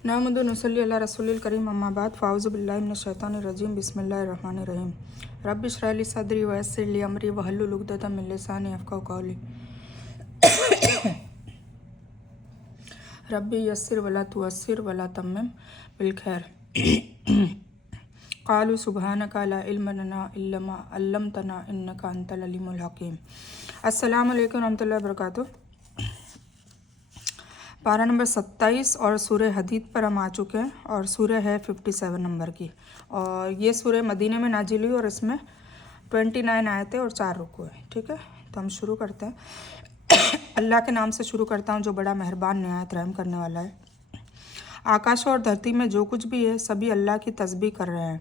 नहमदु नसल्ली अला रसूलिल करीम अम्मा बाद फ़ाउज़ु बिल्लाहि मिनश शैतानिर रजीम बिस्मिल्लाहिर रहमानिर रहीम रब्बि इश्रह ली सदरी व यस्सिर ली अमरी वहल्लुल उक़दतम मिन लिसानी यफ़क़हू क़ौली रब्बि यस्सिर वला तुअस्सिर वला तम्मिम बिल खैर क़ालू सुब्हानका ला इल्म लना इल्ला मा अल्लमतना इन्नका अंतल अलीमुल हकीम। अस्सलामु अलैकुम रहमतुल्लाहि व बरकातुहू। पारा नंबर 27 और सूरह हदीद पर हम आ चुके हैं और सूरह है 57 नंबर की। और ये सूरह मदीने में नाजिल हुई और इसमें 29 आयतें और 4 रुकू है। ठीक है, तो हम शुरू करते हैं। अल्लाह के नाम से शुरू करता हूँ जो बड़ा मेहरबान निहायत रहम करने वाला है। आकाश और धरती में जो कुछ भी है सभी अल्लाह की तस्बीह कर रहे हैं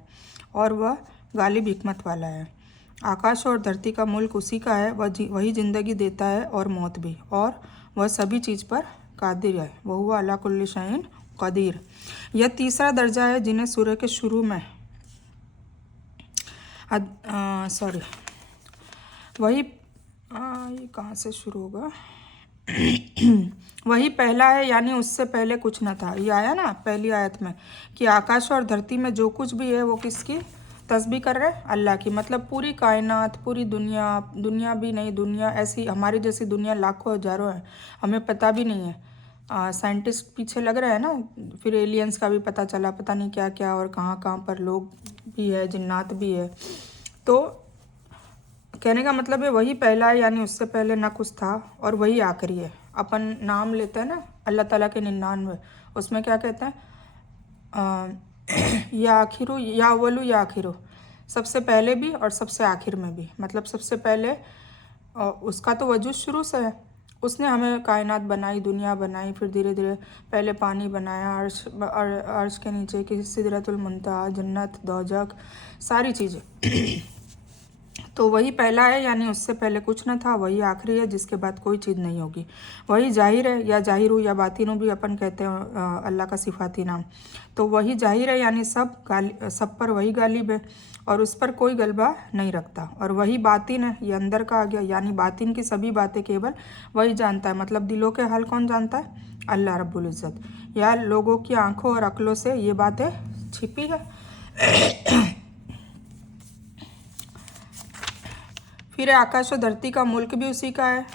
और वह गालिब हिकमत वाला है। आकाश और धरती का मुल्क उसी का है, वही ज़िंदगी देता है और मौत भी, और वह सभी चीज़ पर कादिर है। वह हुआ अला कुल्ली शैइन कदीर। यह तीसरा दर्जा है जिन्हें सूरह के शुरू में वही ये कहाँ से शुरू होगा वही पहला है, यानी उससे पहले कुछ न था। ये आया ना पहली आयत में कि आकाश और धरती में जो कुछ भी है वो किसकी तस्बीह कर रहे हैं? अल्लाह की। मतलब पूरी कायनात, पूरी दुनिया भी नहीं, दुनिया ऐसी हमारी जैसी दुनिया लाखों हजारों है, हमें पता भी नहीं है। साइंटिस्ट पीछे लग रहे हैं ना, फिर एलियंस का भी पता चला, पता नहीं क्या क्या, और कहाँ कहाँ पर लोग भी है, जिन्नात भी है। तो कहने का मतलब है वही पहला है, यानी उससे पहले ना कुछ था, और वही आखिरी है। अपन नाम लेते हैं ना अल्लाह ताला के 99, उसमें क्या कहते हैं या आखिरु या अव्वलु या आखिरु, सबसे पहले भी और सबसे आखिर में भी। मतलब सबसे पहले उसका तो वजूद शुरू से है, उसने हमें कायनात बनाई, दुनिया बनाई, फिर धीरे धीरे पहले पानी बनाया, अर्श के नीचे की सिदरतुल मुंतहा, जन्नत, दोजख, सारी चीज़ें। तो वही पहला है, यानी उससे पहले कुछ न था, वही आखिरी है, जिसके बाद कोई चीज़ नहीं होगी। वही जाहिर है, या जाहिर या बातिन भी अपन कहते हैं अल्लाह का सिफाती नाम। तो वही जाहिर है, यानी सब पर वही गालिब है और उस पर कोई गलबा नहीं रखता। और वही बातिन है, ये अंदर का आ गया, यानी बातिन की सभी बातें केवल वही जानता है। मतलब दिलों के हाल कौन जानता है? अल्लाह रब्बुल इज़्ज़त। या लोगों की आंखों और अक्लों से ये बातें छिपी है। फिर आकाश और धरती का मुल्क भी उसी का है।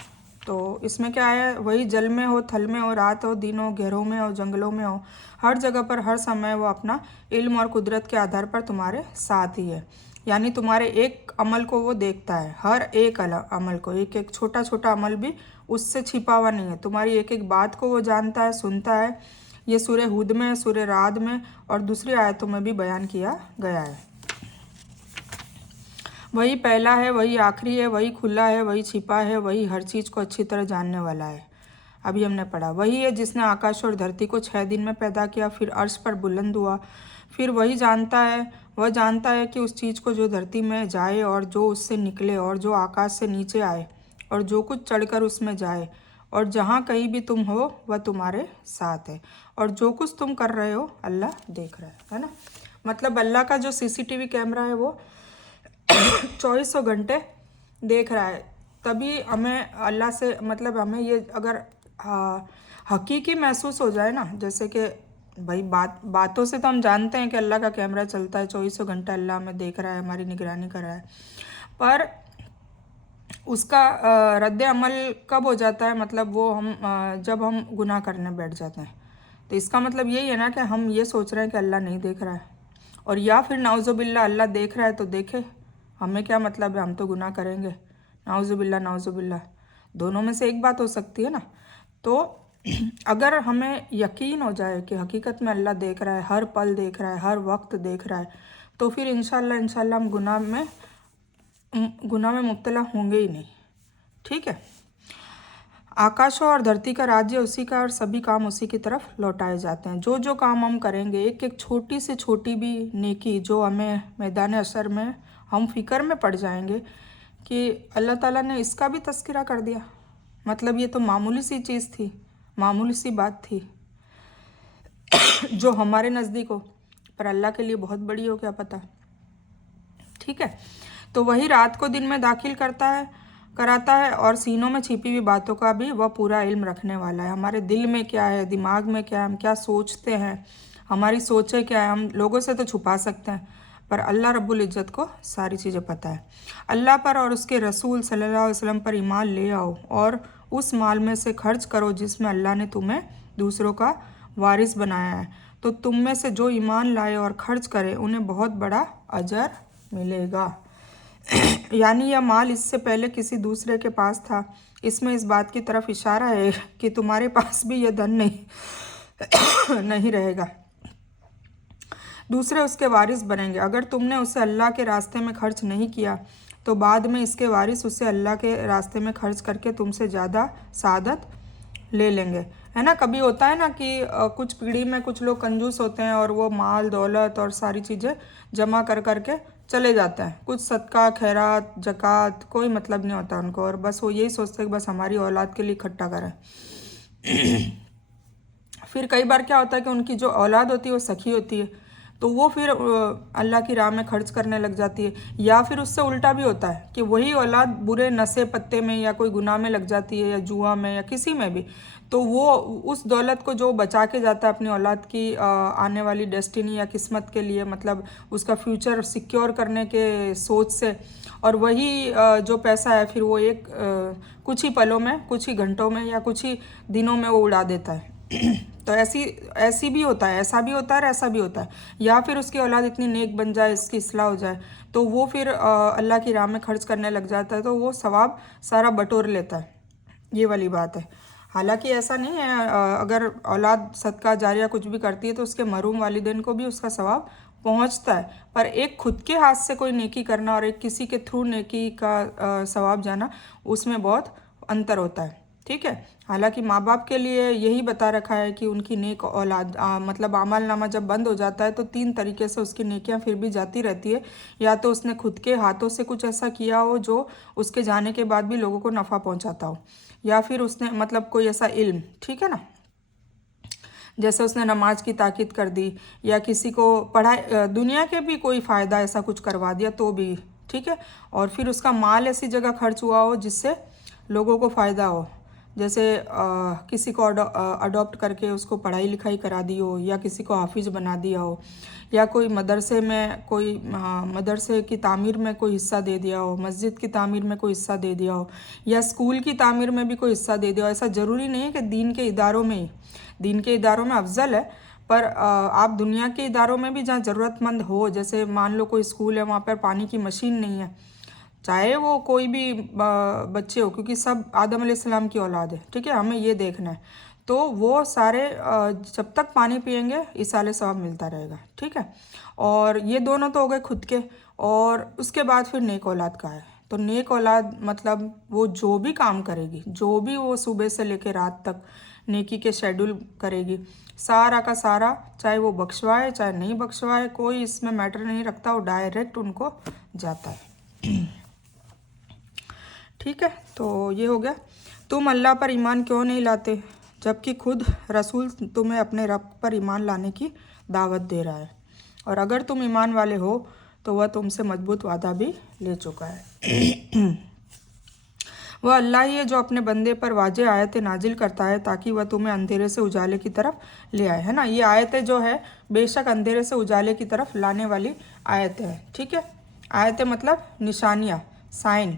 तो इसमें क्या है? वही जल में हो, थल में हो, रात हो, दिन हो, गहरों में हो, जंगलों में हो, हर जगह पर हर समय वो अपना इल्म और कुदरत के आधार पर तुम्हारे साथ ही है। यानी तुम्हारे एक अमल को वो देखता है, हर एक अमल को, एक एक छोटा छोटा अमल भी उससे छिपा हुआ नहीं है। तुम्हारी एक एक बात को वो जानता है, सुनता है। ये सूरह हुद में, सूरह राद में और दूसरी आयतों में भी बयान किया गया है। वही पहला है, वही आखिरी है, वही खुला है, वही छिपा है, वही हर चीज़ को अच्छी तरह जानने वाला है। अभी हमने पढ़ा, वही है जिसने आकाश और धरती को 6 दिन में पैदा किया, फिर अर्श पर बुलंद हुआ। फिर वही जानता है, वह जानता है कि उस चीज़ को जो धरती में जाए और जो उससे निकले और जो आकाश से नीचे आए और जो कुछ चढ़कर उसमें जाए, और जहाँ कहीं भी तुम हो वह तुम्हारे साथ है, और जो कुछ तुम कर रहे हो अल्लाह देख रहा है ना। मतलब अल्लाह का जो CCTV कैमरा है वो 2400 घंटे देख रहा है। तभी हमें अल्लाह से, मतलब हमें ये अगर हकीकी महसूस हो जाए ना, जैसे कि भाई बातों से तो हम जानते हैं कि अल्लाह का कैमरा चलता है, 2400 घंटे अल्लाह हमें देख रहा है, हमारी निगरानी कर रहा है, पर उसका रद्द अमल कब हो जाता है? मतलब वो हम जब हम गुनाह करने बैठ जाते हैं। तो इसका मतलब यही है ना कि हम ये सोच रहे हैं कि अल्लाह नहीं देख रहा है, और या फिर नाउजुबिल्ला अल्लाह देख रहा है तो देखे, हमें क्या मतलब है, हम तो गुनाह करेंगे। नाउजुबिल्ला, दोनों में से एक बात हो सकती है ना। तो अगर हमें यकीन हो जाए कि हकीकत में अल्लाह देख रहा है, हर पल देख रहा है, हर वक्त देख रहा है, तो फिर इंशाल्लाह हम गुनाह में मुब्तला होंगे ही नहीं। ठीक है। आकाशों और धरती का राज्य उसी का, और सभी काम उसी की तरफ लौटाए जाते हैं। जो जो काम हम करेंगे, एक एक छोटी से छोटी भी नेकी जो हमें मैदान असर में हम फिक्र में पड़ जाएंगे कि अल्लाह ताला ने इसका भी तस्करा कर दिया। मतलब ये तो मामूली सी चीज़ थी, मामूली सी बात थी जो हमारे नज़दीक हो, पर अल्लाह के लिए बहुत बड़ी हो, क्या पता। ठीक है। तो वही रात को दिन में दाखिल करता है, कराता है और सीनों में छिपी हुई बातों का भी वह पूरा इल्म रखने वाला है। हमारे दिल में क्या है, दिमाग में क्या है, हम क्या सोचते हैं, हमारी सोचें क्या है, हम लोगों से तो छुपा सकते हैं पर अल्लाह रब्बुल इज़्ज़त को सारी चीज़ें पता है। अल्लाह पर और उसके रसूल सल्लल्लाहु अलैहि वसल्लम पर ईमान ले आओ और उस माल में से खर्च करो जिसमें अल्लाह ने तुम्हें दूसरों का वारिस बनाया है। तो तुम में से जो ईमान लाए और खर्च करे उन्हें बहुत बड़ा अजर मिलेगा। यानी यह माल इससे पहले किसी दूसरे के पास था। इसमें इस बात की तरफ इशारा है कि तुम्हारे पास भी यह धन नहीं रहेगा, दूसरे उसके वारिस बनेंगे। अगर तुमने उसे अल्लाह के रास्ते में खर्च नहीं किया तो बाद में इसके वारिस उसे अल्लाह के रास्ते में खर्च करके तुमसे ज़्यादा सादत ले लेंगे। है ना, कभी होता है ना कि कुछ पीढ़ी में कुछ लोग कंजूस होते हैं और वो माल दौलत और सारी चीज़ें जमा कर करके चले जाते हैं। कुछ सदका खैरात जक़ात कोई मतलब नहीं होता उनको, और बस वो यही सोचते हैं कि बस हमारी औलाद के लिए इकट्ठा करें। फिर कई बार क्या होता है कि उनकी जो औलाद होती है वो सखी होती है, तो वो फिर अल्लाह की राह में खर्च करने लग जाती है। या फिर उससे उल्टा भी होता है कि वही औलाद बुरे नशे पत्ते में या कोई गुनाह में लग जाती है या जुआ में या किसी में भी, तो वो उस दौलत को जो बचा के जाता है अपनी औलाद की आने वाली डेस्टिनी या किस्मत के लिए, मतलब उसका फ्यूचर सिक्योर करने के सोच से, और वही जो पैसा है फिर वो एक कुछ ही पलों में, कुछ ही घंटों में या कुछ ही दिनों में वो उड़ा देता है। तो ऐसी भी होता है, ऐसा भी होता है और ऐसा भी होता है। या फिर उसकी औलाद इतनी नेक बन जाए, इसकी इस्लाह हो जाए, तो वो फिर अल्लाह की राह में खर्च करने लग जाता है, तो वो सवाब सारा बटोर लेता है। ये वाली बात है। हालांकि ऐसा नहीं है, अगर औलाद सदका जारिया कुछ भी करती है तो उसके मरूम वालिदैन को भी उसका सवाब पहुंचता है, पर एक खुद के हाथ से कोई नेकी करना और एक किसी के थ्रू नेकी का सवाब जाना, उसमें बहुत अंतर होता है। ठीक है, हालांकि माँ बाप के लिए यही बता रखा है कि उनकी नेक औलाद मतलब आमल नामा जब बंद हो जाता है तो 3 तरीके से उसकी नेकियां फिर भी जाती रहती है। या तो उसने खुद के हाथों से कुछ ऐसा किया हो जो उसके जाने के बाद भी लोगों को नफ़ा पहुंचाता हो, या फिर उसने मतलब कोई ऐसा इल्म, ठीक है ना, जैसे उसने नमाज की ताकीद कर दी, या किसी को पढ़ाई दुनिया के भी कोई फ़ायदा ऐसा कुछ करवा दिया तो भी ठीक है। और फिर उसका माल ऐसी जगह खर्च हुआ हो जिससे लोगों को फ़ायदा हो, जैसे किसी को अडॉप्ट करके उसको पढ़ाई लिखाई करा दी हो, या किसी को हाफिज़ बना दिया हो, या कोई मदरसे में कोई मदरसे की तामीर में कोई हिस्सा दे दिया हो, मस्जिद की तामीर में कोई हिस्सा दे दिया हो, या स्कूल की तामीर में भी कोई हिस्सा दे दिया हो। ऐसा ज़रूरी नहीं है कि दीन के इदारों में ही, दीन के इदारों में अफजल है, पर आप दुनिया के इदारों में भी जहाँ ज़रूरतमंद हो, जैसे मान लो कोई स्कूल है वहाँ पर पानी की मशीन नहीं है, चाहे वो कोई भी बच्चे हो, क्योंकि सब आदम अलैहिस्सलाम की औलाद है, ठीक है, हमें ये देखना है, तो वो सारे जब तक पानी पिएंगे इसाले सवाब मिलता रहेगा। ठीक है, और ये दोनों तो हो गए खुद के, और उसके बाद फिर नेक औलाद का है। तो नेक औलाद मतलब वो जो भी काम करेगी, जो भी वो सुबह से लेकर रात तक नेकी के शेड्यूल करेगी, सारा का सारा, चाहे वो बख्शवाए चाहे नहीं बख्शवाए, कोई इसमें मैटर नहीं रखता, वो डायरेक्ट उनको जाता है। ठीक है, तो ये हो गया। तुम अल्लाह पर ईमान क्यों नहीं लाते जबकि खुद रसूल तुम्हें अपने रब पर ईमान लाने की दावत दे रहा है, और अगर तुम ईमान वाले हो तो वह तुमसे मजबूत वादा भी ले चुका है। वह अल्लाह ही है जो अपने बंदे पर वाज़ेह आयतें नाजिल करता है ताकि वह तुम्हें अंधेरे से उजाले की तरफ ले आए। है ना, ये आयतें जो है बेशक अंधेरे से उजाले की तरफ लाने वाली आयतें हैं। ठीक है, आयतें मतलब निशानियाँ, साइन।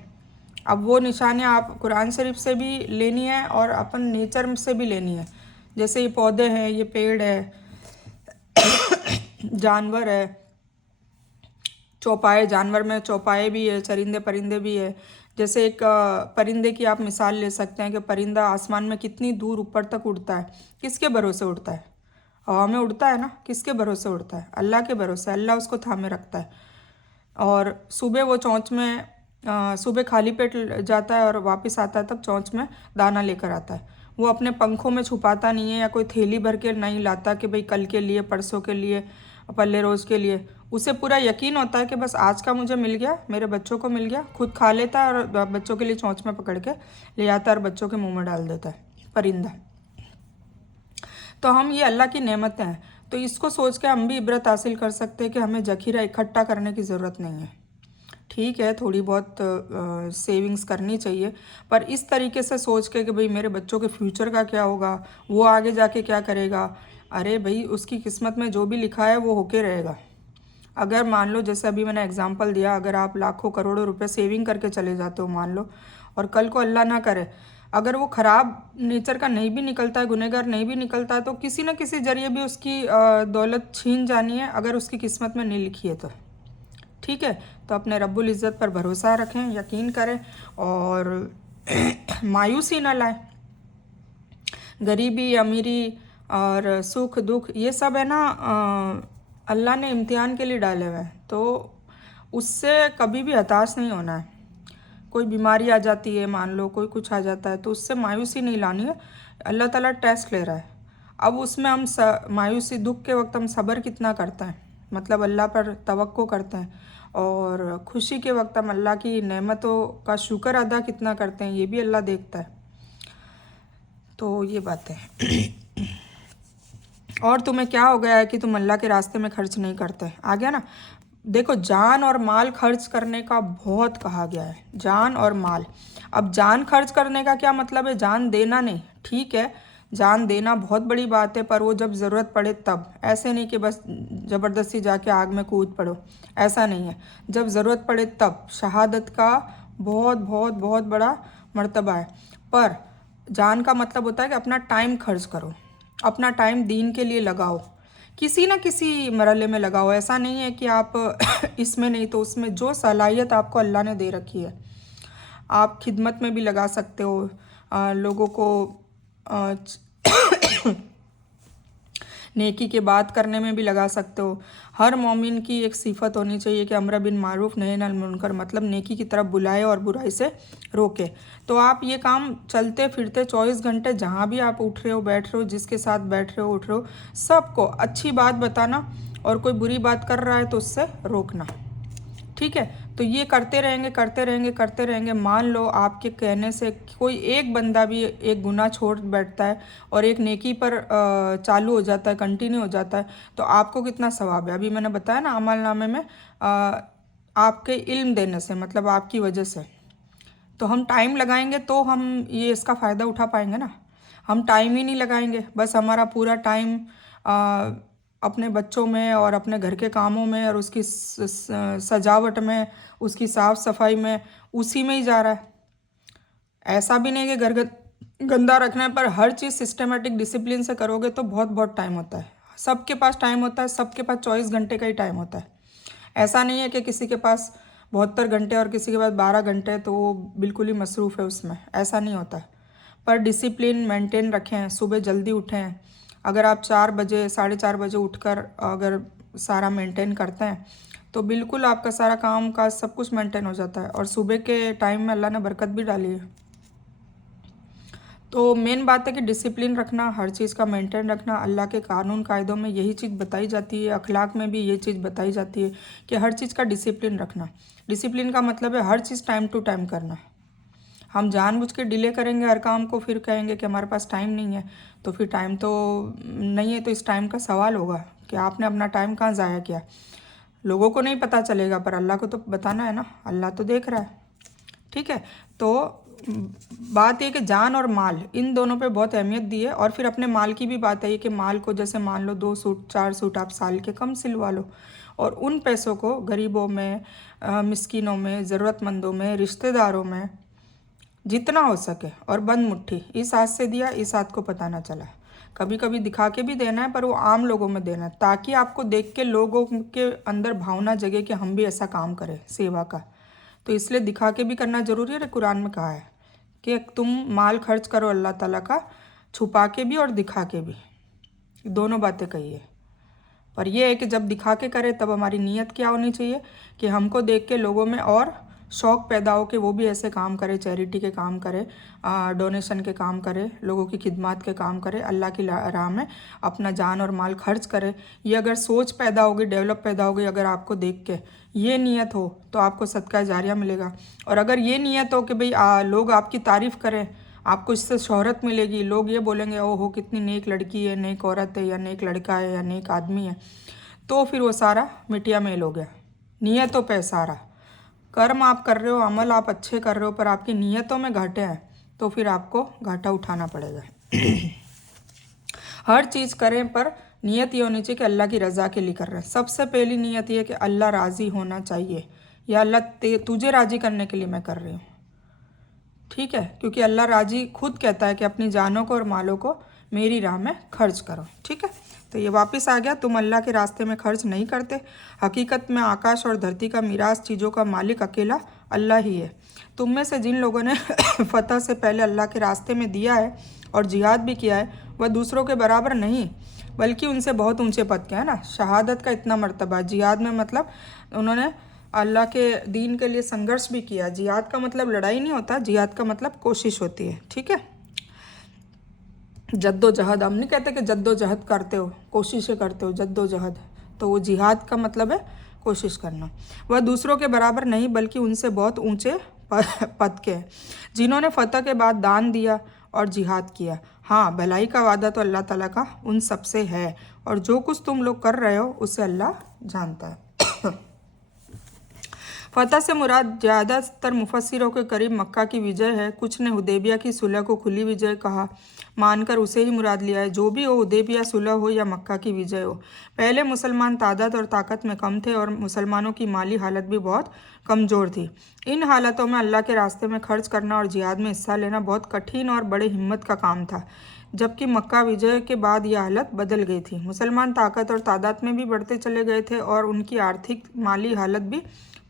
अब वो निशानियाँ आप कुरान शरीफ से भी लेनी है और अपन नेचर से भी लेनी है। जैसे ये पौधे हैं, ये पेड़ है, जानवर है, चौपाए, जानवर में चौपाए भी है, चरिंदे परिंदे भी है। जैसे एक परिंदे की आप मिसाल ले सकते हैं कि परिंदा आसमान में कितनी दूर ऊपर तक उड़ता है, किसके भरोसे उड़ता है? हवा में उड़ता है ना, किसके भरोसे उड़ता है? अल्लाह के भरोसे, अल्लाह उसको थामे रखता है। और सुबह वो चोंच में सुबह खाली पेट जाता है और वापस आता है तब चोंच में दाना लेकर आता है। वो अपने पंखों में छुपाता नहीं है या कोई थैली भर के नहीं लाता कि भाई कल के लिए, परसों के लिए, पल्ले रोज़ के लिए। उसे पूरा यकीन होता है कि बस आज का मुझे मिल गया, मेरे बच्चों को मिल गया। खुद खा लेता है और बच्चों के लिए चोंच में पकड़ के ले आता है और बच्चों के मुंह में डाल देता है, परिंदा। तो हम ये अल्लाह की नेमतें हैं, तो इसको सोच के हम भी इबरत हासिल कर सकते हैं कि हमें जखीरा इकट्ठा करने की ज़रूरत नहीं है। ठीक है, थोड़ी बहुत सेविंग्स करनी चाहिए, पर इस तरीके से सोच के कि भाई मेरे बच्चों के फ्यूचर का क्या होगा, वो आगे जाके क्या करेगा। अरे भाई, उसकी किस्मत में जो भी लिखा है वो होके रहेगा। अगर मान लो, जैसे अभी मैंने एग्जांपल दिया, अगर आप लाखों करोड़ों रुपए सेविंग करके चले जाते हो मान लो, और कल को अल्लाह ना करे अगर वो ख़राब नेचर का नहीं भी निकलता है, गुनहगार नहीं भी निकलता है, तो किसी न किसी जरिए भी उसकी दौलत छीन जानी है, अगर उसकी किस्मत में नहीं लिखी है तो। ठीक है, तो अपने रब्बुल इज़्ज़त पर भरोसा रखें, यकीन करें और मायूसी ना लाएं। गरीबी अमीरी और सुख दुख ये सब है ना, अल्लाह ने इम्तिहान के लिए डाले हुए हैं, तो उससे कभी भी हताश नहीं होना है। कोई बीमारी आ जाती है मान लो, कोई कुछ आ जाता है, तो उससे मायूसी नहीं लानी है। अल्लाह ताला टेस्ट ले रहा है। अब उसमें हम मायूसी दुख के वक्त हम सब्र कितना करते हैं, मतलब अल्लाह पर तवक्को करते हैं, और खुशी के वक्त हम अल्लाह की नेमतों का शुक्र अदा कितना करते हैं, ये भी अल्लाह देखता है। तो ये बात है। और तुम्हें क्या हो गया है कि तुम अल्लाह के रास्ते में खर्च नहीं करते? आ गया ना। देखो, जान और माल खर्च करने का बहुत कहा गया है, जान और माल। अब जान खर्च करने का क्या मतलब है? जान देना नहीं, ठीक है, जान देना बहुत बड़ी बात है, पर वो जब ज़रूरत पड़े तब। ऐसे नहीं कि बस ज़बरदस्ती जाके आग में कूद पड़ो, ऐसा नहीं है। जब ज़रूरत पड़े तब। शहादत का बहुत बहुत बहुत बड़ा मर्तबा है। पर जान का मतलब होता है कि अपना टाइम खर्च करो, अपना टाइम दीन के लिए लगाओ, किसी ना किसी मरहले में लगाओ। ऐसा नहीं है कि आप इसमें नहीं तो उसमें। जो सलाहियत आपको अल्लाह ने दे रखी है, आप खिदमत में भी लगा सकते हो, लोगों को अ, नेकी के बात करने में भी लगा सकते हो। हर मोमिन की एक सिफत होनी चाहिए कि अमर बिन मारूफ नही अनिल मुनकर, मतलब नेकी की तरफ बुलाए और बुराई से रोके। तो आप ये काम चलते फिरते 24 घंटे जहाँ भी आप उठ रहे हो, बैठ रहे हो, जिसके साथ बैठ रहे हो, उठ रहे हो, सबको अच्छी बात बताना, और कोई बुरी बात कर रहा है तो उससे रोकना। ठीक है, तो ये करते रहेंगे करते रहेंगे करते रहेंगे। मान लो आपके कहने से कोई एक बंदा भी एक गुनाह छोड़ बैठता है और एक नेकी पर चालू हो जाता है, कंटिन्यू हो जाता है, तो आपको कितना सवाब है। अभी मैंने बताया ना, अमल नामे में आपके इल्म देने से, मतलब आपकी वजह से। तो हम टाइम लगाएंगे तो हम ये इसका फ़ायदा उठा पाएंगे ना। हम टाइम ही नहीं लगाएंगे, बस हमारा पूरा टाइम अपने बच्चों में और अपने घर के कामों में और उसकी सजावट में, उसकी साफ़ सफाई में, उसी में ही जा रहा है। ऐसा भी नहीं कि घर गंदा रखने पर हर चीज़ सिस्टमेटिक डिसिप्लिन से करोगे तो बहुत बहुत टाइम होता है। सबके पास टाइम होता है, सबके पास 24 घंटे का ही टाइम होता है। ऐसा नहीं है कि किसी के पास 72 घंटे और किसी के पास 12 घंटे तो वो बिल्कुल ही मसरूफ़ है उसमें, ऐसा नहीं होता है। पर डिसिप्लिन मेंटेन रखें, सुबह जल्दी उठें। अगर आप 4 बजे 4:30 बजे उठकर अगर सारा मेंटेन करते हैं तो बिल्कुल आपका सारा काम काज सब कुछ मेंटेन हो जाता है। और सुबह के टाइम में अल्लाह ने बरकत भी डाली है। तो मेन बात है कि डिसिप्लिन रखना, हर चीज़ का मेंटेन रखना। अल्लाह के कानून कायदों में यही चीज़ बताई जाती है, अखलाक में भी ये चीज़ बताई जाती है कि हर चीज़ का डिसिप्लिन रखना। डिसिप्लिन का मतलब है हर चीज़ टाइम टू टाइम करना। हम जानबूझ के डिले करेंगे हर काम को, फिर कहेंगे कि हमारे पास टाइम नहीं है, तो फिर टाइम तो नहीं है, तो इस टाइम का सवाल होगा कि आपने अपना टाइम कहाँ ज़ाया किया। लोगों को नहीं पता चलेगा, पर अल्लाह को तो बताना है ना, अल्लाह तो देख रहा है। ठीक है, तो बात ये कि जान और माल, इन दोनों पे बहुत अहमियत दी है। और फिर अपने माल की भी बात है कि माल को, जैसे मान लो 2 सूट 4 सूट आप साल के कम सिलवा लो, और उन पैसों को गरीबों में, मिस्किनों में, ज़रूरतमंदों में, रिश्तेदारों में जितना हो सके, और बंद मुट्ठी, इस हाथ से दिया इस हाथ को पता ना चला। कभी कभी दिखा के भी देना है, पर वो आम लोगों में देना है, ताकि आपको देख के लोगों के अंदर भावना जगे कि हम भी ऐसा काम करें सेवा का। तो इसलिए दिखा के भी करना ज़रूरी है। कुरान में कहा है कि तुम माल खर्च करो अल्लाह ताला का, छुपा के भी और दिखा के भी, दोनों बातें कही है। पर यह है कि जब दिखा के करें तब हमारी नीयत क्या होनी चाहिए कि हमको देख के लोगों में और शौक़ पैदा हो कि वो भी ऐसे काम करे, चैरिटी के काम करे, डोनेशन के काम करे, लोगों की खिदमत के काम करे, अल्लाह की राह में अपना जान और माल खर्च करे। ये अगर सोच पैदा होगी, डेवलप पैदा होगी, अगर आपको देख के ये नीयत हो तो आपको सदका जारिया मिलेगा। और अगर ये नीयत हो कि भाई लोग आपकी तारीफ़ करें, आपको इससे शोहरत मिलेगी, लोग ये बोलेंगे ओहो कितनी नेक लड़की है, नेक औरत है, या नेक लड़का है, या नेक आदमी है, तो फिर वो सारा मिटिया मेल हो गया। नीयतों पे सारा कर्म आप कर रहे हो, अमल आप अच्छे कर रहे हो, पर आपकी नीयतों में घाटे हैं तो फिर आपको घाटा उठाना पड़ेगा। हर चीज़ करें पर नीयत ये होनी चाहिए कि अल्लाह की रज़ा के लिए कर रहे हैं। सबसे पहली नीयत ये कि अल्लाह राज़ी होना चाहिए, या अल्लाह तुझे राज़ी करने के लिए मैं कर रही हूँ, ठीक है। क्योंकि अल्लाह राजी खुद कहता है कि अपनी जानों को और मालों को मेरी राह में खर्च करो, ठीक है। तो ये वापस आ गया, तुम अल्लाह के रास्ते में खर्च नहीं करते। हकीकत में आकाश और धरती का मीरास चीज़ों का मालिक अकेला अल्लाह ही है। तुम में से जिन लोगों ने फतह से पहले अल्लाह के रास्ते में दिया है और जिहाद भी किया है, वह दूसरों के बराबर नहीं बल्कि उनसे बहुत ऊंचे पद के, है ना। शहादत का इतना मर्तबा, जिहाद में मतलब उन्होंने अल्लाह के दीन के लिए संघर्ष भी किया। जिहाद का मतलब लड़ाई नहीं होता, जिहाद का मतलब कोशिश होती है, ठीक है। जद्दोजहद, हम नहीं कहते कि जद्दोजहद करते हो, कोशिशें करते हो, जद्दोजहद, तो वो जिहाद का मतलब है कोशिश करना। वह दूसरों के बराबर नहीं बल्कि उनसे बहुत ऊंचे पद के हैं, जिन्होंने फतह के बाद दान दिया और जिहाद किया। हाँ, भलाई का वादा तो अल्लाह ताला का उन सब से है, और जो कुछ तुम लोग कर रहे हो उसे अल्लाह जानता है। फतह से मुराद ज़्यादातर मुफस्सिरों के करीब मक्का की विजय है। कुछ ने हुदैबिया की सुलह को खुली विजय कहा, मानकर उसे ही मुराद लिया है। जो भी हो, हुदैबिया सुलह हो या मक्का की विजय हो, पहले मुसलमान तादाद और ताकत में कम थे और मुसलमानों की माली हालत भी बहुत कमज़ोर थी। इन हालतों में अल्लाह के रास्ते में खर्च करना और जिहाद में हिस्सा लेना बहुत कठिन और बड़े हिम्मत का काम था, जबकि मक्का विजय के बाद यह हालत बदल गई थी। मुसलमान ताकत और तादाद में भी बढ़ते चले गए थे और उनकी आर्थिक माली हालत भी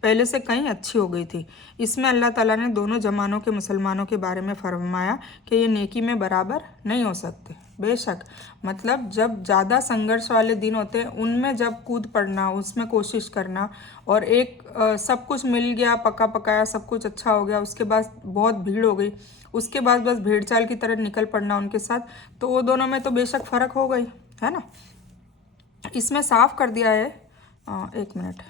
पहले से कहीं अच्छी हो गई थी। इसमें अल्लाह ताला ने दोनों ज़मानों के मुसलमानों के बारे में फरमाया कि ये नेकी में बराबर नहीं हो सकते। बेशक, मतलब जब ज़्यादा संघर्ष वाले दिन होते हैं उनमें जब कूद पड़ना, उसमें कोशिश करना, और एक सब कुछ मिल गया, पका पकाया सब कुछ अच्छा हो गया, उसके बाद बहुत भीड़ हो गई, उसके बाद बस भेड़ चाल की तरह निकल पड़ना उनके साथ, तो वो दोनों में तो बेशक फ़र्क हो गई, है ना। इसमें साफ कर दिया है, एक मिनट,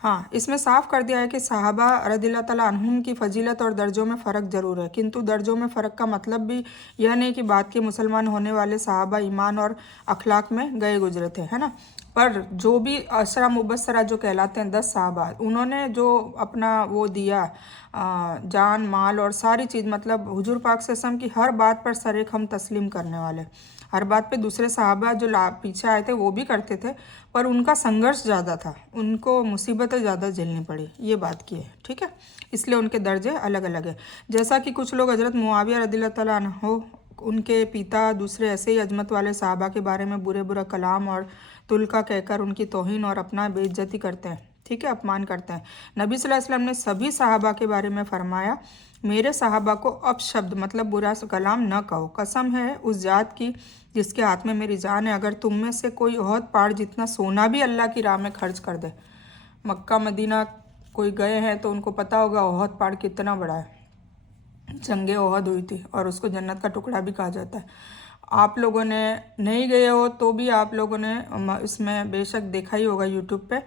हाँ, इसमें साफ कर दिया है कि सहाबा रज़ियल्लाहु ताला अन्हुम की फजीलत और दर्जों में फ़र्क ज़रूर है, किंतु दर्जों में फ़र्क का मतलब भी यह नहीं कि बाद के मुसलमान होने वाले सहाबा ईमान और अखलाक में गए गुजरे थे, है ना। पर जो भी अशरा मुबस्सरा जो कहलाते हैं 10 सहाबा, उन्होंने जो अपना वो दिया, जान माल और सारी चीज़, मतलब हुजूर पाक सल्लल्लाहु अलैहि वसल्लम की हर बात पर सरेख हम तस्लीम करने वाले, हर बात पे दूसरे सहाबा जो पीछे आए थे वो भी करते थे, पर उनका संघर्ष ज़्यादा था, उनको मुसीबतें ज़्यादा झेलनी पड़ी, ये बात की है, ठीक है। इसलिए उनके दर्जे अलग अलग है। जैसा कि कुछ लोग हज़रत मुआविया रज़ियल्लाहु ताला अन्हु, उनके पिता, दूसरे ऐसे ही अजमत वाले सहाबा के बारे में बुरे बुरा कलाम और तुलका कहकर उनकी तौहीन और अपना बेइज्जती करते हैं, ठीक है, अपमान करते हैं। नबी सल्लल्लाहु अलैहि वसल्लम ने सभी सहाबा के बारे में फरमाया, मेरे सहाबा को अपशब्द मतलब बुरा कलाम न कहो। कसम है उस जात की जिसके हाथ में मेरी जान है, अगर तुम में से कोई ओहद पहाड़ जितना सोना भी अल्लाह की राह में खर्च कर दे। मक्का मदीना कोई गए हैं तो उनको पता होगा ओहद पहाड़ कितना बड़ा है, जंगे ओहद हुई थी और उसको जन्नत का टुकड़ा भी कहा जाता है। आप लोगों ने नहीं गए हो तो भी आप लोगों ने इसमें बेशक देखा ही होगा यूट्यूब पे,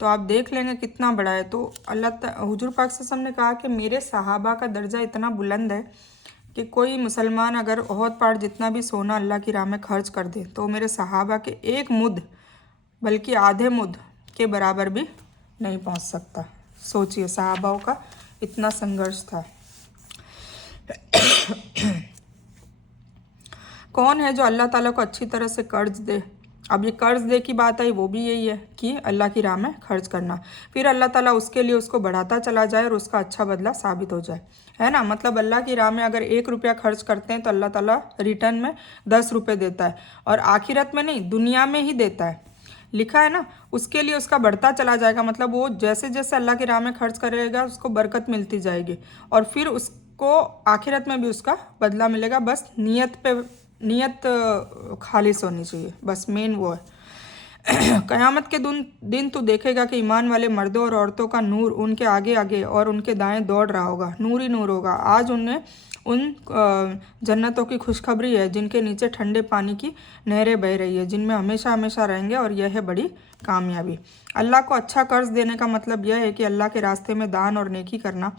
तो आप देख लेंगे कितना बड़ा है। तो अल्लाह हुजूर पाक सल्लल्लाहु अलैहि वसल्लम ने कहा कि मेरे सहाबा का दर्जा इतना बुलंद है कि कोई मुसलमान अगर ओहद पहाड़ जितना भी सोना अल्लाह की राह में खर्च कर दे तो मेरे सहाबा के एक मुद बल्कि आधे मुद के बराबर भी नहीं पहुंच सकता। सोचिए, सहाबाओं का इतना संघर्ष था। कौन है जो अल्लाह ताला को अच्छी तरह से कर्ज दे। अब ये कर्ज दे की बात आई, वो भी यही है कि अल्लाह की राह में खर्च करना, फिर अल्लाह ताला उसके लिए उसको बढ़ाता चला जाए और उसका अच्छा बदला साबित हो जाए, है ना। मतलब अल्लाह की राह में अगर 1 रुपया खर्च करते हैं तो अल्लाह ताला रिटर्न में 10 रुपये देता है, और आखिरत में नहीं, दुनिया में ही देता है, लिखा है ना। उसके लिए उसका बढ़ता चला जाएगा, मतलब वो जैसे जैसे अल्लाह की राह में खर्च करेगा उसको बरकत मिलती जाएगी, और फिर उसको आखिरत में भी उसका बदला मिलेगा। बस नीयत खालिस होनी चाहिए, बस मेन वो है। क़यामत के दिन तू देखेगा कि ईमान वाले मर्दों और औरतों का नूर उनके आगे आगे और उनके दाएं दौड़ रहा होगा, नूर ही नूर होगा। आज उन्हें उन जन्नतों की खुशखबरी है जिनके नीचे ठंडे पानी की नहरें बह रही है, जिनमें हमेशा हमेशा रहेंगे, और यह है बड़ी कामयाबी। अल्लाह को अच्छा कर्ज देने का मतलब यह है कि अल्लाह के रास्ते में दान और नेकी करना,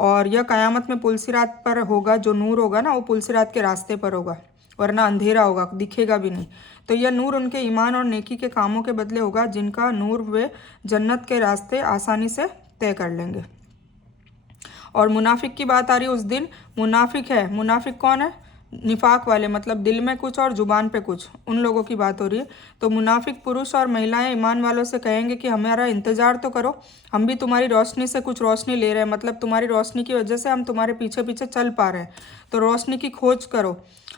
और यह क़यामत में पुलसिरात पर होगा। जो नूर होगा ना, वो पुलसिरात के रास्ते पर होगा, वरना अंधेरा होगा, दिखेगा भी नहीं। तो यह नूर उनके ईमान और नेकी के कामों के बदले होगा, जिनका नूर वे जन्नत के रास्ते आसानी से तय कर लेंगे। और मुनाफिक की बात आ रही है, उस दिन मुनाफिक है। मुनाफिक कौन है? निफाक वाले, मतलब दिल में कुछ और जुबान पे कुछ, उन लोगों की बात हो रही है। तो मुनाफिक पुरुष और महिलाएं ईमान वालों से कहेंगे कि हमारा इंतजार तो करो, हम भी तुम्हारी रोशनी से कुछ रोशनी ले रहे हैं, मतलब तुम्हारी रोशनी की वजह से हम तुम्हारे पीछे पीछे चल पा रहे हैं, तो रोशनी की खोज करो।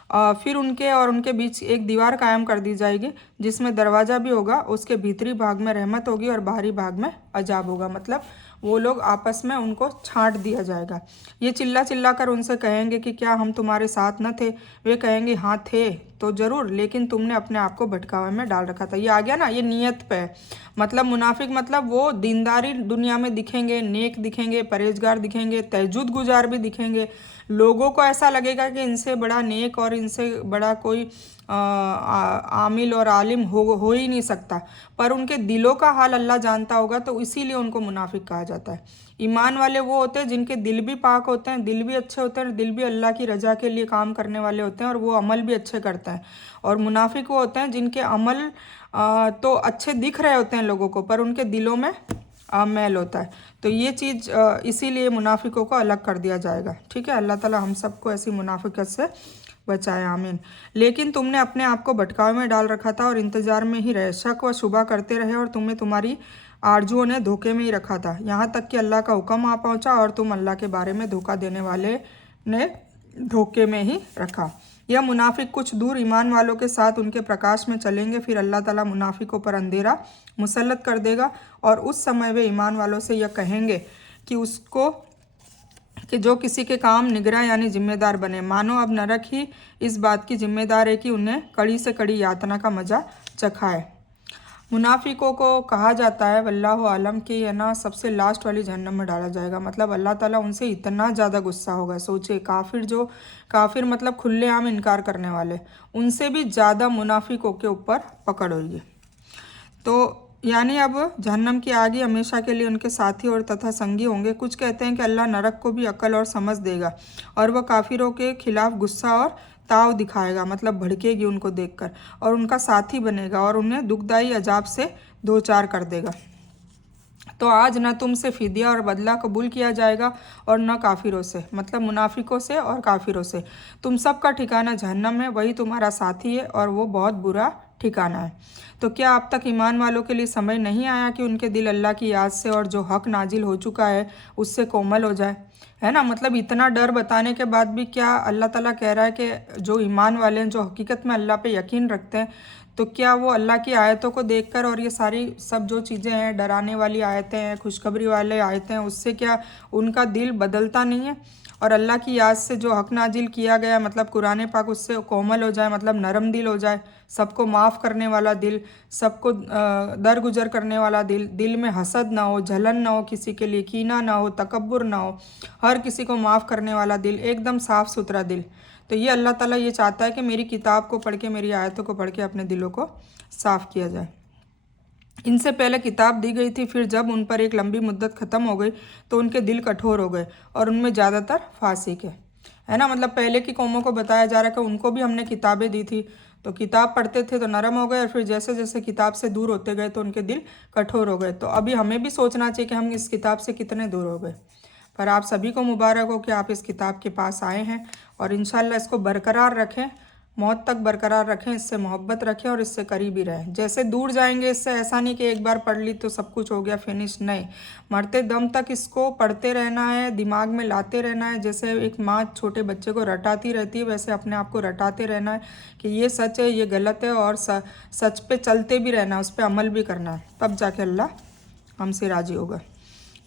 फिर उनके और उनके बीच एक दीवार कायम कर दी जाएगी जिसमें दरवाज़ा भी होगा, उसके भीतरी भाग में रहमत होगी और बाहरी भाग में अजाब होगा, मतलब वो लोग आपस में उनको छांट दिया जाएगा। ये चिल्ला चिल्ला कर उनसे कहेंगे कि क्या हम तुम्हारे साथ न थे? वे कहेंगे हाँ थे तो ज़रूर, लेकिन तुमने अपने आप को भटकावे में डाल रखा था। ये आ गया ना, ये नियत पे है। मतलब मुनाफिक मतलब वो दीनदारी दुनिया में दिखेंगे, नेक दिखेंगे, परहेजगार दिखेंगे, तहज्जुद गुजार भी दिखेंगे, लोगों को ऐसा लगेगा कि इनसे बड़ा नेक और इनसे बड़ा कोई आमिल और आलिम हो ही नहीं सकता, पर उनके दिलों का हाल अल्लाह जानता होगा, तो इसीलिए उनको मुनाफिक कहा जाता है। ईमान वाले वो होते हैं जिनके दिल भी पाक होते हैं, दिल भी अच्छे होते हैं, दिल भी अल्लाह की रजा के लिए काम करने वाले होते हैं और वो अमल भी अच्छे करते हैं। और मुनाफिक वो होते हैं जिनके अमल तो अच्छे दिख रहे होते हैं लोगों को, पर उनके दिलों में मैल होता है। तो ये चीज़ इसीलिए मुनाफिकों को अलग कर दिया जाएगा। ठीक है, अल्लाह ताला हम सबको ऐसी मुनाफिकत से बचाए, आमीन। लेकिन तुमने अपने आप को भटकाव में डाल रखा था और इंतजार में ही रहे, शक व शुबा करते रहे और तुम्हें तुम्हारी आरजुओं ने धोखे में ही रखा था, यहाँ तक कि अल्लाह का हुक्म आ पहुँचा और तुम अल्लाह के बारे में धोखा देने वाले ने धोखे में ही रखा। यह मुनाफिक कुछ दूर ईमान वालों के साथ उनके प्रकाश में चलेंगे, फिर अल्लाह ताला मुनाफिकों पर अंधेरा मुसल्लत कर देगा और उस समय वे ईमान वालों से यह कहेंगे कि जो किसी के काम निगरां यानी जिम्मेदार बने, मानो अब नरक ही इस बात की जिम्मेदार है कि उन्हें कड़ी से कड़ी यातना का मजा चखाए। मुनाफिकों को कहा जाता है वल्लाहु आलम कि है ना सबसे लास्ट वाली जहन्नम में डाला जाएगा, मतलब अल्लाह ताला उनसे इतना ज़्यादा गुस्सा होगा। सोचिए, काफिर मतलब खुलेआम इनकार करने वाले, उनसे भी ज़्यादा मुनाफिकों के ऊपर पकड़ होगी। तो यानी अब जहन्नम की आग ही हमेशा के लिए उनके साथी और तथा संगी होंगे। कुछ कहते हैं कि अल्लाह नरक को भी अक्ल और समझ देगा और वह काफिरों के खिलाफ गुस्सा और ताव दिखाएगा, मतलब भड़केगी उनको देखकर और उनका साथी बनेगा और उन्हें दुखदाई अजाब से दो चार कर देगा। तो आज न तुमसे फिदिया और बदला कबूल किया जाएगा और न काफिरों से, मतलब मुनाफिकों से और काफिरों से। तुम सब का ठिकाना जहन्नम है, वही तुम्हारा साथी है और वो बहुत बुरा ठिकाना है। तो क्या अब तक ईमान वालों के लिए समय नहीं आया कि उनके दिल अल्लाह की याद से और जो हक नाजिल हो चुका है उससे कोमल हो जाए? है ना, मतलब इतना डर बताने के बाद भी क्या अल्लाह ताला कह रहा है कि जो ईमान वाले हैं, जो हकीकत में अल्लाह पे यकीन रखते हैं, तो क्या वो अल्लाह की आयतों को देखकर और ये सारी सब जो चीज़ें हैं, डराने वाली आयतें हैं, खुशखबरी वाले आयतें हैं, उससे क्या उनका दिल बदलता नहीं है? और अल्लाह की याद से जो हक नाजिल किया गया, मतलब कुरान पाक, उससे कोमल हो जाए, मतलब नरम दिल हो जाए, सबको माफ़ करने वाला दिल, सबको दरगुजर करने वाला दिल, दिल में हसद ना हो, जलन ना हो, किसी के लिए कीना ना हो, तकब्बुर ना हो, हर किसी को माफ़ करने वाला दिल, एकदम साफ़ सुथरा दिल। तो ये अल्लाह ताला ये चाहता है कि मेरी किताब को पढ़ के, मेरी आयतों को पढ़ के अपने दिलों को साफ़ किया जाए। इनसे पहले किताब दी गई थी, फिर जब उन पर एक लंबी मुद्दत ख़त्म हो गई तो उनके दिल कठोर हो गए और उनमें ज़्यादातर फासिक है ना, मतलब पहले की कौमों को बताया जा रहा है कि उनको भी हमने किताबें दी थी, तो किताब पढ़ते थे तो नरम हो गए और फिर जैसे जैसे किताब से दूर होते गए तो उनके दिल कठोर हो गए। तो अभी हमें भी सोचना चाहिए कि हम इस किताब से कितने दूर हो गए। पर आप सभी को मुबारक हो कि आप इस किताब के पास आए हैं और इंशाल्लाह इसको बरकरार रखें, मौत तक बरकरार रखें, इससे मोहब्बत रखें और इससे करीब ही रहें। जैसे दूर जाएंगे इससे, ऐसा नहीं कि एक बार पढ़ ली तो सब कुछ हो गया फिनिश, नहीं, मरते दम तक इसको पढ़ते रहना है, दिमाग में लाते रहना है। जैसे एक माँ छोटे बच्चे को रटाती रहती है, वैसे अपने आप को रटाते रहना है कि ये सच है, ये गलत है, और सच पे चलते भी रहना है, उस पर अमल भी करना है, तब जाके अल्लाह हमसे राजी होगा।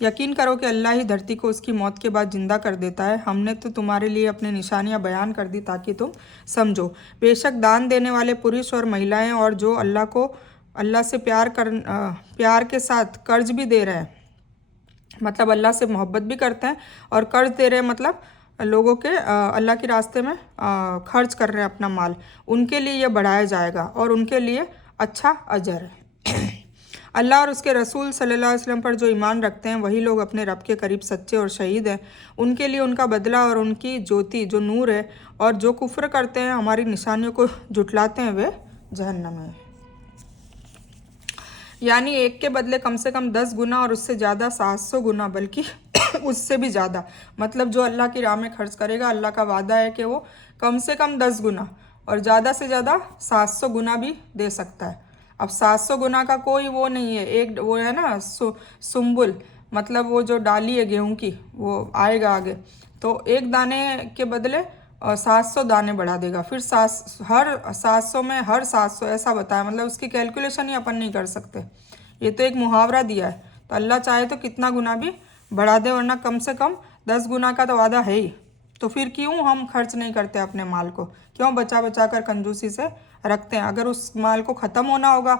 यकीन करो कि अल्लाह ही धरती को उसकी मौत के बाद जिंदा कर देता है। हमने तो तुम्हारे लिए अपनी निशानियां बयान कर दी ताकि तुम समझो। बेशक दान देने वाले पुरुष और महिलाएं और जो अल्लाह से प्यार के साथ कर्ज भी दे रहे हैं, मतलब अल्लाह से मोहब्बत भी करते हैं और कर्ज दे रहे हैं, मतलब लोगों के अल्लाह के रास्ते में खर्च कर रहे हैं अपना माल, उनके लिए यह बढ़ाया जाएगा और उनके लिए अच्छा अजर है। अल्लाह और उसके रसूल सल्लल्लाहु अलैहि वसल्लम पर जो ईमान रखते हैं वही लोग अपने रब के करीब सच्चे और शहीद हैं। उनके लिए उनका बदला और उनकी ज्योति जो नूर है, और जो कुफ्र करते हैं, हमारी निशानियों को जुटलाते हैं, वे जहन्नम है। यानी एक के बदले कम से कम 10 गुना और उससे ज़्यादा 700 गुना, बल्कि उससे भी ज़्यादा। मतलब जो अल्लाह की राह में खर्च करेगा, अल्लाह का वादा है कि वो कम से कम 10 गुना और ज़्यादा से ज़्यादा 700 गुना भी दे सकता है। अब 700 गुना का कोई वो नहीं है, एक वो है ना सुम्बुल, मतलब वो जो डाली है गेहूं की, वो आएगा आगे, तो एक दाने के बदले 700 दाने बढ़ा देगा। फिर हर 700 में हर 700 ऐसा बताया, मतलब उसकी कैलकुलेशन ही अपन नहीं कर सकते। ये तो एक मुहावरा दिया है। तो अल्लाह चाहे तो कितना गुना भी बढ़ा दे, वरना कम से कम 10 गुना का तो वादा है ही। तो फिर क्यों हम खर्च नहीं करते अपने माल को, क्यों बचा बचा कर कंजूसी से रखते हैं? अगर उस माल को ख़त्म होना होगा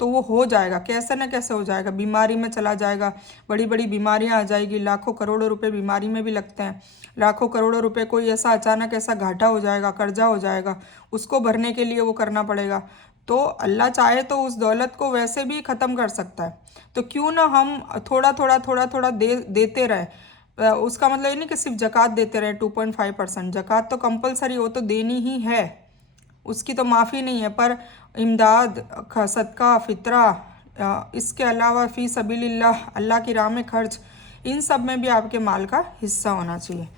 तो वो हो जाएगा, कैसे न कैसे हो जाएगा, बीमारी में चला जाएगा, बड़ी बड़ी बीमारियां आ जाएगी, लाखों करोड़ों रुपए बीमारी में भी लगते हैं, लाखों करोड़ों रुपए कोई ऐसा अचानक ऐसा घाटा हो जाएगा, कर्जा हो जाएगा, उसको भरने के लिए वो करना पड़ेगा। तो अल्लाह चाहे तो उस दौलत को वैसे भी ख़त्म कर सकता है। तो क्यों ना हम थोड़ा थोड़ा देते रहें। उसका मतलब ये नहीं कि सिर्फ जक़ात देते रहें 2.5%। जक़ात तो कंपलसरी, वो तो देनी ही है, उसकी तो माफ़ी नहीं है। पर इमदाद, सदका, फितरा, इसके अलावा फ़ी सबीलिल्लाह, अल्लाह की राह में खर्च, इन सब में भी आपके माल का हिस्सा होना चाहिए।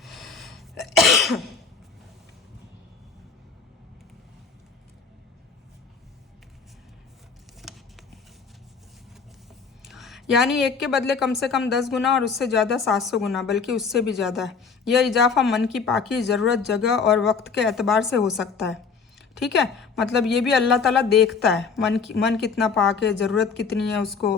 यानी एक के बदले कम से कम 10 गुना और उससे ज़्यादा 700 गुना, बल्कि उससे भी ज़्यादा है। यह इजाफा मन की पाकी, ज़रूरत, जगह और वक्त के एतबार से हो सकता है। ठीक है, मतलब ये भी अल्लाह ताला देखता है मन कितना पाक है, ज़रूरत कितनी है उसको,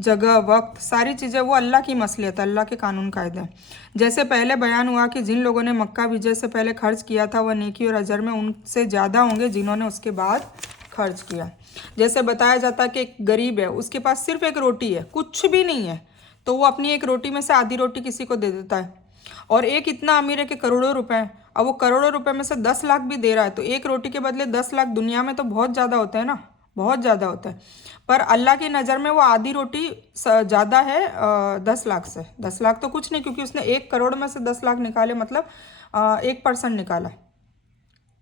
जगह, वक्त, सारी चीज़ें वो अल्लाह की मसलियत है, अल्लाह के कानून कायदे हैं। जैसे पहले बयान हुआ कि जिन लोगों ने मक्का विजय से पहले खर्च किया था वह नेकी और अजर में उनसे ज़्यादा होंगे जिन्होंने उसके बाद खर्च किया। जैसे बताया जाता है कि एक गरीब है, उसके पास सिर्फ एक रोटी है, कुछ भी नहीं है, तो वो अपनी एक रोटी में से आधी रोटी किसी को दे देता है। और एक इतना अमीर है कि करोड़ों रुपए हैं, अब वो करोड़ों रुपए में से 10 लाख भी दे रहा है, तो एक रोटी के बदले 10 लाख दुनिया में तो बहुत ज़्यादा होता है ना, बहुत ज़्यादा होता है। पर अल्लाह की नज़र में वो आधी रोटी ज़्यादा है 10 लाख से। 10 लाख तो कुछ नहीं, क्योंकि उसने 1 करोड़ में से 10 लाख निकाले, मतलब 1% निकाला,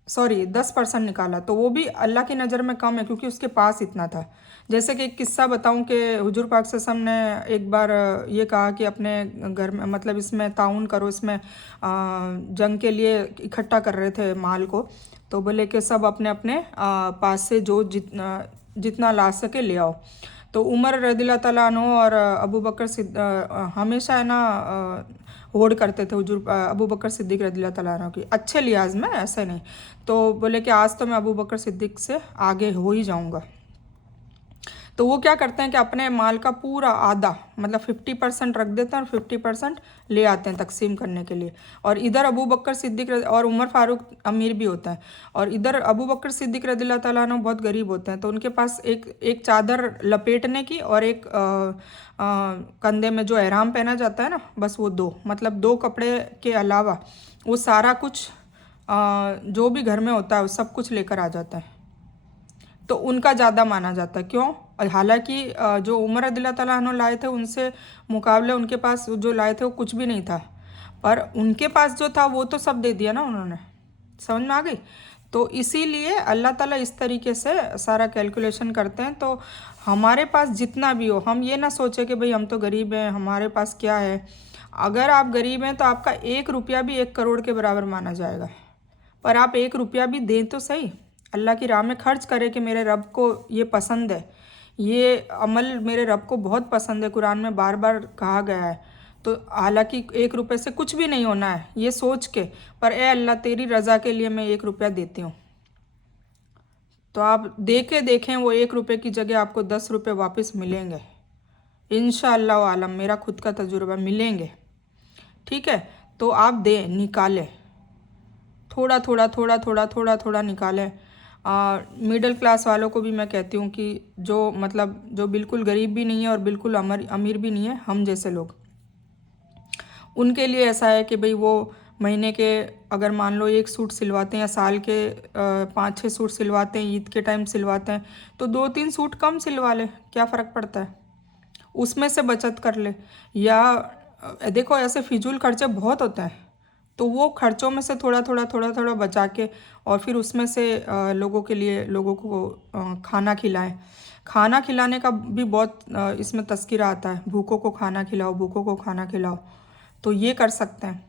सॉरी 10% निकाला, तो वो भी अल्लाह की नज़र में कम है क्योंकि उसके पास इतना था। जैसे कि एक किस्सा बताऊं कि हुजूर पाक सल्लल्लाहु अलैहि वसल्लम ने एक बार ये कहा कि अपने घर में, मतलब इसमें ताउन करो, इसमें जंग के लिए इकट्ठा कर रहे थे माल को, तो बोले कि सब अपने अपने पास से जो जितना ला सके ले आओ। तो उमर रज़ियल्लाहु ताला अन्हु और अबू बकर हमेशा है ना होड़ करते थे हुजूर अबू बकर सिद्दीक रज़ियल्लाहु ताला अन्हु की, अच्छे लिहाज में, ऐसे नहीं। तो बोले कि आज तो मैं अबू बकर सिद्दीक से आगे हो ही जाऊंगा। तो वो क्या करते हैं कि अपने माल का पूरा आधा, मतलब 50% रख देते हैं और 50% ले आते हैं तकसीम करने के लिए। और इधर अबू बकर सिद्दीक और उमर फारूक अमीर भी होता है, और इधर अबू बकर सिद्दीक रज़ियल्लाहु ताला अन्हु बहुत गरीब होते हैं। तो उनके पास एक चादर लपेटने की और एक कंधे में जो एहराम पहना जाता है ना, बस वो दो, मतलब 2 कपड़े के अलावा वो सारा कुछ जो भी घर में होता है वो सब कुछ लेकर आ जाता है। तो उनका ज़्यादा माना जाता है, क्यों? हालांकि जो उमर रज़ियल्लाहु ताला अन्हु लाए थे उनसे मुकाबले उनके पास जो लाए थे वो कुछ भी नहीं था, पर उनके पास जो था वो तो सब दे दिया ना उन्होंने। समझ में आ गई? तो इसीलिए अल्लाह ताला इस तरीके से सारा कैलकुलेशन करते हैं। तो हमारे पास जितना भी हो, हम ये ना सोचे कि भाई हम तो गरीब हैं, हमारे पास क्या है। अगर आप गरीब हैं तो आपका 1 रुपया भी 1 करोड़ के बराबर माना जाएगा। पर आप 1 रुपया भी दें तो सही, अल्लाह की राह में खर्च करें कि मेरे रब को ये पसंद है, ये अमल मेरे रब को बहुत पसंद है, कुरान में बार बार कहा गया है। तो हालांकि 1 रुपये से कुछ भी नहीं होना है ये सोच के, पर ए अल्लाह तेरी रज़ा के लिए मैं 1 रुपया देती हूँ। तो आप देखें वो 1 रुपये की जगह आपको 10 रुपये वापस मिलेंगे इंशाअल्लाह आलम, मेरा खुद का तजुर्बा, मिलेंगे। ठीक है, तो आप दें, निकालें, थोड़ा थोड़ा थोड़ा थोड़ा थोड़ा थोड़ा निकालें। मिडिल क्लास वालों को भी मैं कहती हूँ कि जो मतलब जो बिल्कुल गरीब भी नहीं है और बिल्कुल अमीर भी नहीं है, हम जैसे लोग, उनके लिए ऐसा है कि भाई वो महीने के अगर मान लो 1 सूट सिलवाते हैं या साल के 5-6 सूट सिलवाते हैं, ईद के टाइम सिलवाते हैं, तो 2-3 सूट कम सिलवा ले, क्या फ़र्क पड़ता है, उसमें से बचत कर ले। या देखो ऐसे फिजूल खर्चे बहुत होते हैं, तो वो खर्चों में से थोड़ा थोड़ा बचा के और फिर उसमें से लोगों के लिए, लोगों को खाना खिलाएं। खाना खिलाने का भी बहुत इसमें तज़किरा आता है, भूखों को खाना खिलाओ, भूखों को खाना खिलाओ। तो ये कर सकते हैं।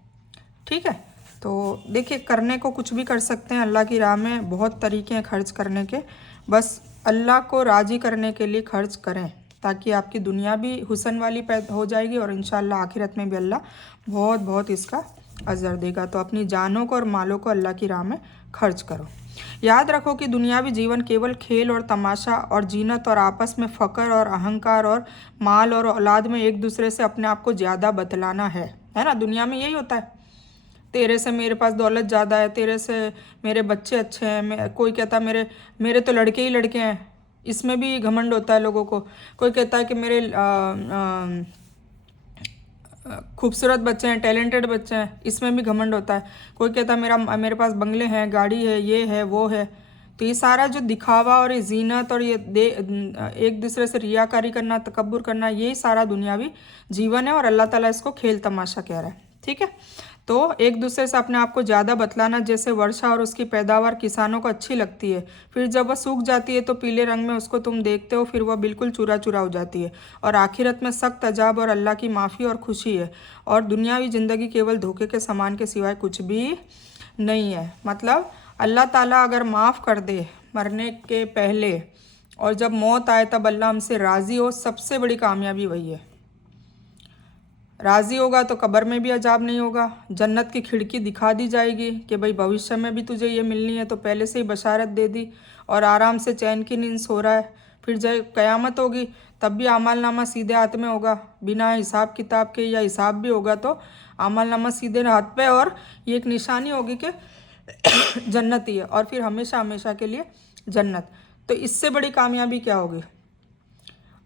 ठीक है, तो देखिए करने को कुछ भी कर सकते हैं, अल्लाह की राह में बहुत तरीके हैं खर्च करने के। बस अल्लाह को राज़ी करने के लिए खर्च करें, ताकि आपकी दुनिया भी हुसन वाली पैदा हो जाएगी और इंशाअल्लाह आखिरत में भी अल्लाह बहुत बहुत इसका अजर देगा। तो अपनी जानों को और मालों को अल्लाह की राह में खर्च करो। याद रखो कि दुनियावी जीवन केवल खेल और तमाशा और जीनत और आपस में फ़ख्र और अहंकार और माल और औलाद में एक दूसरे से अपने आप को ज़्यादा बतलाना है ना। दुनिया में यही होता है, तेरे से मेरे पास दौलत ज़्यादा है, तेरे से मेरे बच्चे अच्छे हैं, कोई कहता मेरे मेरे तो लड़के ही लड़के हैं, इसमें भी घमंड होता है लोगों को। कोई कहता है कि मेरे खूबसूरत बच्चे हैं, टैलेंटेड बच्चे हैं, इसमें भी घमंड होता है। कोई कहता है मेरे पास बंगले हैं, गाड़ी है, ये है, वो है। तो ये सारा जो दिखावा और ये जीनत और ये एक दूसरे से रियाकारी करना, तकब्बुर करना, यही सारा दुनियावी जीवन है और अल्लाह ताला इसको खेल तमाशा कह रहा है। ठीक है, तो एक दूसरे से अपने आप को ज़्यादा बतलाना, जैसे वर्षा और उसकी पैदावार किसानों को अच्छी लगती है, फिर जब वह सूख जाती है तो पीले रंग में उसको तुम देखते हो, फिर वह बिल्कुल चूरा चूरा हो जाती है। और आखिरत में सख्त अजाब और अल्लाह की माफ़ी और खुशी है। और दुनियावी ज़िंदगी केवल धोखे के सामान के सिवाय कुछ भी नहीं है। मतलब अल्लाह ताला अगर माफ़ कर दे मरने के पहले, और जब मौत आए तब अल्लाह हमसे राज़ी हो, सबसे बड़ी कामयाबी वही है। राज़ी होगा तो कब्र में भी अजाब नहीं होगा, जन्नत की खिड़की दिखा दी जाएगी कि भाई भविष्य में भी तुझे ये मिलनी है, तो पहले से ही बशारत दे दी और आराम से चैन की नींद सो रहा है। फिर जब क़यामत होगी तब भी आमाल नामा सीधे हाथ में होगा, बिना हिसाब किताब के, या हिसाब भी होगा तो आमाल नामा सीधे हाथ पे, और ये एक निशानी होगी कि जन्नत ही है, और फिर हमेशा हमेशा के लिए जन्नत। तो इससे बड़ी कामयाबी क्या होगी?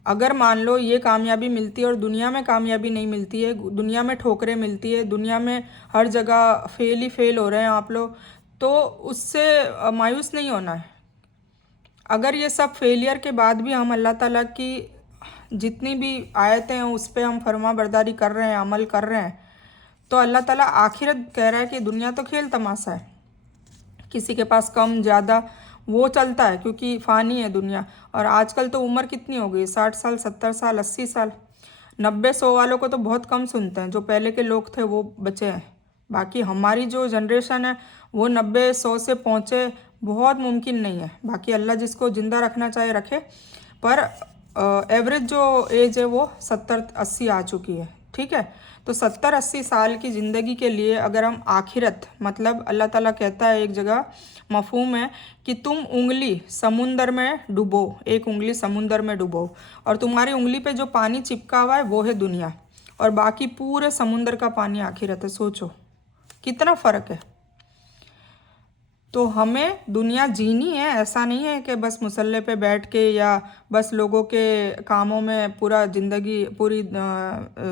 अगर मान लो ये कामयाबी मिलती है और दुनिया में कामयाबी नहीं मिलती है, दुनिया में ठोकरें मिलती है, दुनिया में हर जगह फेल ही फेल हो रहे हैं आप लोग, तो उससे मायूस नहीं होना है। अगर ये सब फेलियर के बाद भी हम अल्लाह ताला की जितनी भी आयतें हैं उस पर हम फरमा बरदारी कर रहे हैं, अमल कर रहे हैं, तो अल्लाह ताला आखिरत कह रहा है कि दुनिया तो खेल तमाशा है, किसी के पास कम ज़्यादा वो चलता है, क्योंकि फ़ानी है दुनिया। और आजकल तो उम्र कितनी हो गई, 60 साल, 70 साल, 80 साल, 90-100 वालों को तो बहुत कम सुनते हैं। जो पहले के लोग थे वो बचे हैं, बाकी हमारी जो जनरेशन है वो 90-100 से पहुँचे बहुत मुमकिन नहीं है। बाकी अल्लाह जिसको ज़िंदा रखना चाहे रखे, पर एवरेज जो एज है वो 70-80 आ चुकी है। ठीक है, तो 70-80 साल की ज़िंदगी के लिए अगर हम आखिरत, मतलब अल्लाह ताला कहता है एक जगह मफहूम है कि तुम उंगली समुंदर में डुबो, एक उंगली समुंदर में डुबो, और तुम्हारी उंगली पे जो पानी चिपका हुआ है वो है दुनिया, और बाकी पूरे समुंदर का पानी आखिरत है। सोचो कितना फ़र्क है। तो हमें दुनिया जीनी है, ऐसा नहीं है कि बस मुसल्ले पे बैठ के या बस लोगों के कामों में पूरा ज़िंदगी पूरी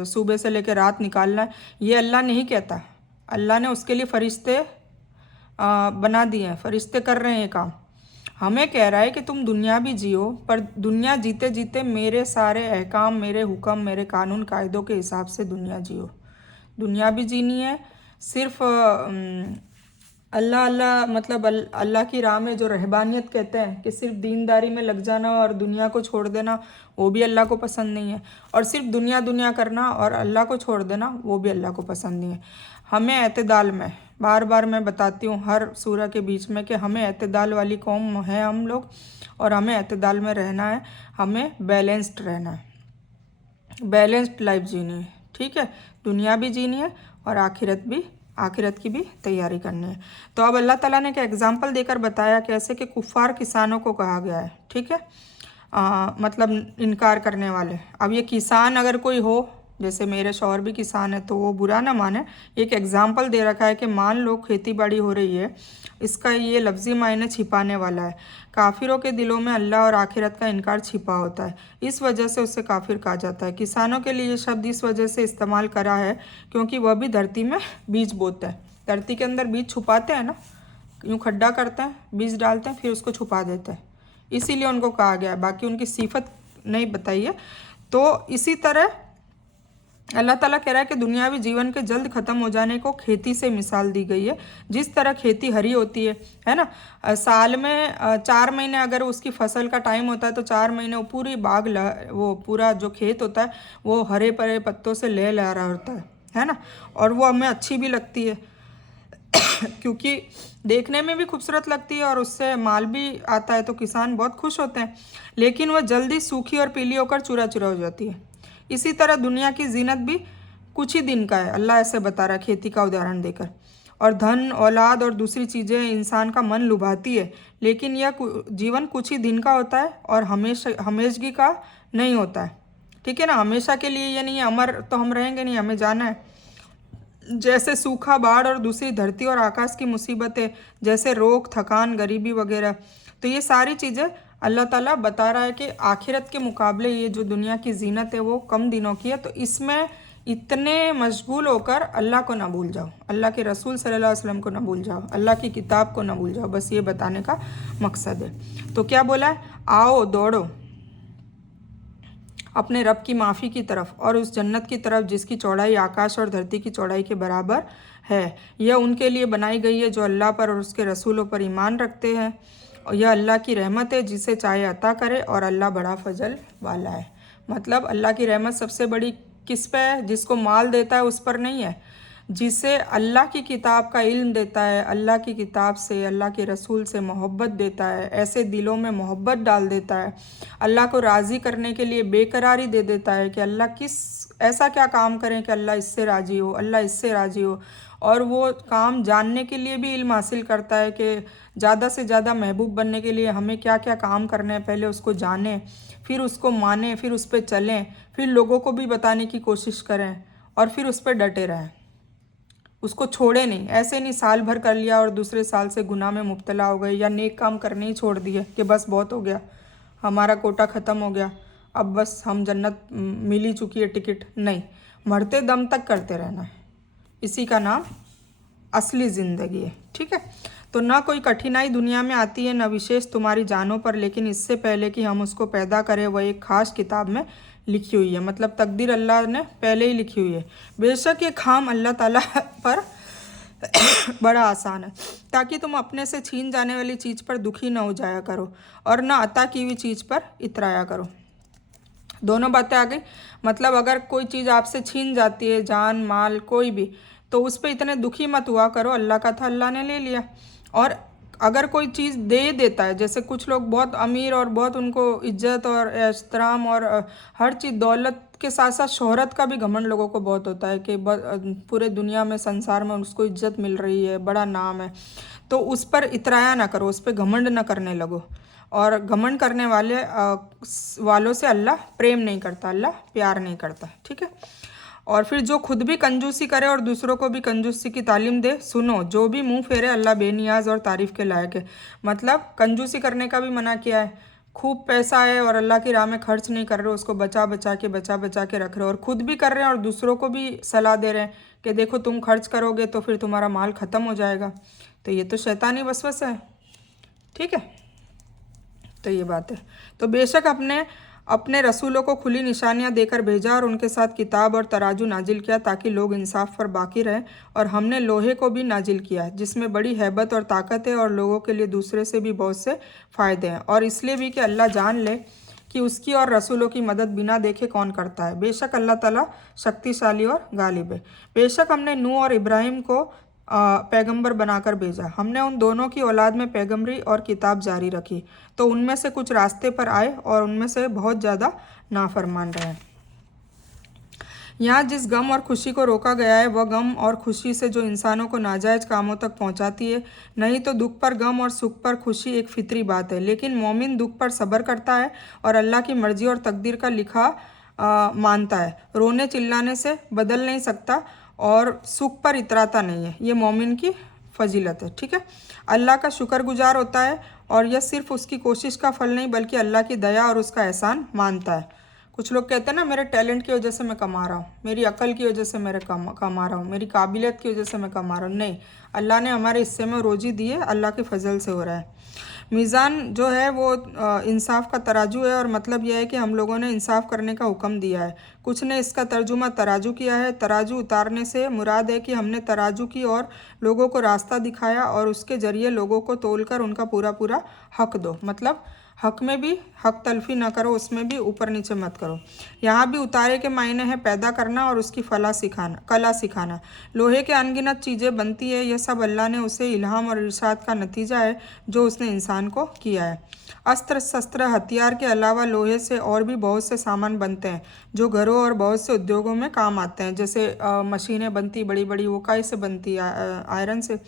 सुबह से लेकर रात निकालना है। ये अल्लाह नहीं कहता, अल्लाह ने उसके लिए फ़रिश्ते बना दिए हैं, फ़रिश्ते कर रहे हैं ये काम। हमें कह रहा है कि तुम दुनिया भी जियो, पर दुनिया जीते जीते मेरे सारे अहकाम, मेरे हुक्म, मेरे कानून कायदों के हिसाब से दुनिया जियो। दुनिया भी जीनी है, सिर्फ अल्लाह अल्लाह, मतलब अल्लाह की राह में जो रहबानियत कहते हैं कि सिर्फ दीनदारी में लग जाना और दुनिया को छोड़ देना, वो भी अल्लाह को पसंद नहीं है। और सिर्फ दुनिया दुनिया करना और अल्लाह को छोड़ देना, वो भी अल्लाह को पसंद नहीं है। हमें एतदाल में, बार बार मैं बताती हूँ हर सूरह के बीच में, कि हमें एतदाल वाली कौम है हम लोग, और हमें एतदाल में रहना है, हमें बैलेंस्ड रहना है, बैलेंस्ड लाइफ जीनी है। ठीक है, दुनिया भी जीनी है और आखिरत की भी तैयारी करनी है। तो अब अल्लाह ताला ने एक एग्जाम्पल देकर बताया कैसे कि कुफ़ार किसानों को कहा गया है। ठीक है, मतलब इनकार करने वाले। अब ये किसान अगर कोई हो, जैसे मेरे शौहर भी किसान है, तो वो बुरा ना माने। एक एग्जाम्पल दे रखा है कि मान लो खेती बाड़ी हो रही है, इसका ये लफ्ज़ी मायने छिपाने वाला है। काफिरों के दिलों में अल्लाह और आखिरत का इनकार छिपा होता है, इस वजह से उसे काफिर कहा जाता है। किसानों के लिए ये शब्द इस वजह से इस्तेमाल करा है क्योंकि वह भी धरती में बीज बोते हैं। धरती के अंदर बीज छुपाते हैं ना, यूँ खड्डा करते हैं, बीज डालते हैं, फिर उसको छुपा देते हैं, इसीलिए उनको कहा गया है। बाकी उनकी सिफत नहीं बताई है। तो इसी तरह अल्लाह ताला कह रहा है कि दुनियावी जीवन के जल्द ख़त्म हो जाने को खेती से मिसाल दी गई है। जिस तरह खेती हरी होती है ना, साल में 4 महीने अगर उसकी फसल का टाइम होता है तो 4 महीने वो पूरी बाग वो पूरा जो खेत होता है वो हरे भरे पत्तों से लहरा रहा होता है ना, और वो हमें अच्छी भी लगती है क्योंकि देखने में भी खूबसूरत लगती है और उससे माल भी आता है, तो किसान बहुत खुश होते हैं। लेकिन वह जल्दी सूखी और पीली होकर चूरा चूरा हो जाती है। इसी तरह दुनिया की जीनत भी कुछ ही दिन का है, अल्लाह ऐसे बता रहा है खेती का उदाहरण देकर। और धन, औलाद और दूसरी चीज़ें इंसान का मन लुभाती है, लेकिन यह जीवन कुछ ही दिन का होता है और हमेशगी का नहीं होता है। ठीक है ना, हमेशा के लिए ये नहीं है, अमर तो हम रहेंगे नहीं, हमें जाना है। जैसे सूखा, बाढ़ और दूसरी धरती और आकाश की मुसीबतें, जैसे रोग, थकान, गरीबी वगैरह, तो ये सारी चीज़ें अल्लाह ताला बता रहा है कि आखिरत के मुकाबले ये जो दुनिया की जीनत है वो कम दिनों की है। तो इसमें इतने मशगूल होकर अल्लाह को ना भूल जाओ, अल्लाह के रसूल सल्लल्लाहु अलैहि वसल्लम को ना भूल जाओ, अल्लाह की किताब को ना भूल जाओ। बस ये बताने का मकसद है। तो क्या बोला है, आओ दौड़ो अपने रब की माफ़ी की तरफ और उस जन्नत की तरफ जिसकी चौड़ाई आकाश और धरती की चौड़ाई के बराबर है। यह उनके लिए बनाई गई है जो अल्लाह पर और उसके रसूलों पर ईमान रखते हैं। और यह अल्लाह की रहमत है जिसे चाहे अता करे, और अल्लाह बड़ा फजल वाला है। मतलब अल्लाह की रहमत सबसे बड़ी किस पे है, जिसको माल देता है उस पर नहीं है, जिसे अल्लाह की किताब का इल्म देता है, अल्लाह की किताब से, अल्लाह के रसूल से मोहब्बत देता है, ऐसे दिलों में मोहब्बत डाल देता है, अल्लाह को राज़ी करने के लिए बेकरारी दे देता है कि अल्लाह किस ऐसा क्या काम करें कि अल्लाह इससे राज़ी हो, अल्लाह इससे राज़ी हो। और वो काम जानने के लिए भी इल्म हासिल करता है कि ज़्यादा से ज़्यादा महबूब बनने के लिए हमें क्या क्या काम करने हैं, पहले उसको जानें, फिर उसको मानें, फिर उस पर चलें, फिर लोगों को भी बताने की कोशिश करें और फिर उस पर डटे रहें, उसको छोड़े नहीं। ऐसे नहीं साल भर कर लिया और दूसरे साल से गुनाह में मुब्तला हो गए, या नेक काम करने ही छोड़ दिए कि बस बहुत हो गया, हमारा कोटा ख़त्म हो गया, अब बस हम जन्नत मिल ही चुकी है टिकट। नहीं, मरते दम तक करते रहना है, इसी का नाम असली ज़िंदगी है। ठीक है, तो ना कोई कठिनाई दुनिया में आती है, ना विशेष तुम्हारी जानों पर, लेकिन इससे पहले कि हम उसको पैदा करें वह एक ख़ास किताब में लिखी हुई है। मतलब तकदीर अल्लाह ने पहले ही लिखी हुई है। बेशक ये काम अल्लाह ताला पर बड़ा आसान है, ताकि तुम अपने से छीन जाने वाली चीज़ पर दुखी ना हो जाया करो और ना अता की हुई चीज़ पर इतराया करो। दोनों बातें आ गई। मतलब अगर कोई चीज़ आपसे छीन जाती है, जान माल कोई भी, तो उस पर इतने दुखी मत हुआ करो, अल्लाह का था अल्लाह ने ले लिया। और अगर कोई चीज़ दे देता है, जैसे कुछ लोग बहुत अमीर और बहुत उनको इज्जत और एहतराम और हर चीज़, दौलत के साथ साथ शोहरत का भी घमंड लोगों को बहुत होता है कि पूरे दुनिया में संसार में उसको इज्जत मिल रही है, बड़ा नाम है, तो उस पर इतराया ना करो, उस पर घमंड ना करने लगो। और घमंड करने वालों से अल्लाह प्रेम नहीं करता, अल्लाह प्यार नहीं करता। ठीक है, और फिर जो खुद भी कंजूसी करे और दूसरों को भी कंजूसी की तालीम दे, सुनो जो भी मुंह फेरे अल्लाह बेनियाज और तारीफ़ के लायक है। मतलब कंजूसी करने का भी मना किया है। खूब पैसा है और अल्लाह की राह में खर्च नहीं कर रहे, उसको बचा बचा के रख रहे हो, और खुद भी कर रहे हैं और दूसरों को भी सलाह दे रहे हैं कि देखो तुम खर्च करोगे तो फिर तुम्हारा माल ख़त्म हो जाएगा। तो ये तो शैतानी वसवसा है। ठीक है, तो ये बात है। तो बेशक अपने रसूलों को खुली निशानियां देकर भेजा और उनके साथ किताब और तराजू नाजिल किया ताकि लोग इंसाफ पर बाकी रहें। और हमने लोहे को भी नाजिल किया जिसमें बड़ी हैबत और ताकत है और लोगों के लिए दूसरे से भी बहुत से फ़ायदे हैं, और इसलिए भी कि अल्लाह जान ले कि उसकी और रसूलों की मदद बिना देखे कौन करता है। बेशक अल्लाह ताला शक्तिशाली और गालिब है। बेशक हमने नूह और इब्राहिम को पैगंबर बनाकर भेजा। हमने उन दोनों की औलाद में पैगंबरी और किताब जारी रखी, तो उनमें से कुछ रास्ते पर आए और उनमें से बहुत ज़्यादा नाफरमान रहे। यहाँ जिस गम और खुशी को रोका गया है वह गम और खुशी से जो इंसानों को नाजायज़ कामों तक पहुँचाती है। नहीं तो दुख पर गम और सुख पर खुशी एक फितरी बात है, लेकिन मोमिन दुख पर सब्र करता है और अल्लाह की मर्जी और तकदीर का लिखा मानता है। रोने चिल्लाने से बदल नहीं सकता और सुख पर इतराता नहीं है, ये मोमिन की फजीलत है। ठीक है, अल्लाह का शुक्रगुजार होता है और यह सिर्फ उसकी कोशिश का फल नहीं बल्कि अल्लाह की दया और उसका एहसान मानता है। कुछ लोग कहते हैं ना, मेरे टैलेंट की वजह से मैं कमा रहा हूँ, मेरी अकल की वजह से मेरे कमा रहा हूँ, मेरी काबिलियत की वजह से मैं कमा रहा हूँ। नहीं, अल्लाह ने हमारे हिस्से में रोजी दी है, अल्लाह के फजल से हो रहा है। मीज़ान जो है वो इंसाफ का तराजू है, और मतलब यह है कि हम लोगों ने इंसाफ करने का हुक्म दिया है। कुछ ने इसका तर्जुमा तराजू किया है। तराजू उतारने से मुराद है कि हमने तराजू की और लोगों को रास्ता दिखाया और उसके ज़रिए लोगों को तोलकर उनका पूरा पूरा हक दो। मतलब हक में भी हक तलफी ना करो, उसमें भी ऊपर नीचे मत करो। यहाँ भी उतारे के मायने है पैदा करना और उसकी कला सिखाना। लोहे के अनगिनत चीज़ें बनती है, यह सब अल्लाह ने उसे इल्हाम और इरशाद का नतीजा है जो उसने इंसान को किया है। अस्त्र शस्त्र हथियार के अलावा लोहे से और भी बहुत से सामान बनते हैं जो घरों और बहुत से उद्योगों में काम आते हैं। जैसे मशीनें बनती बड़ी बड़ी, वो काई से बनती है? आयरन से।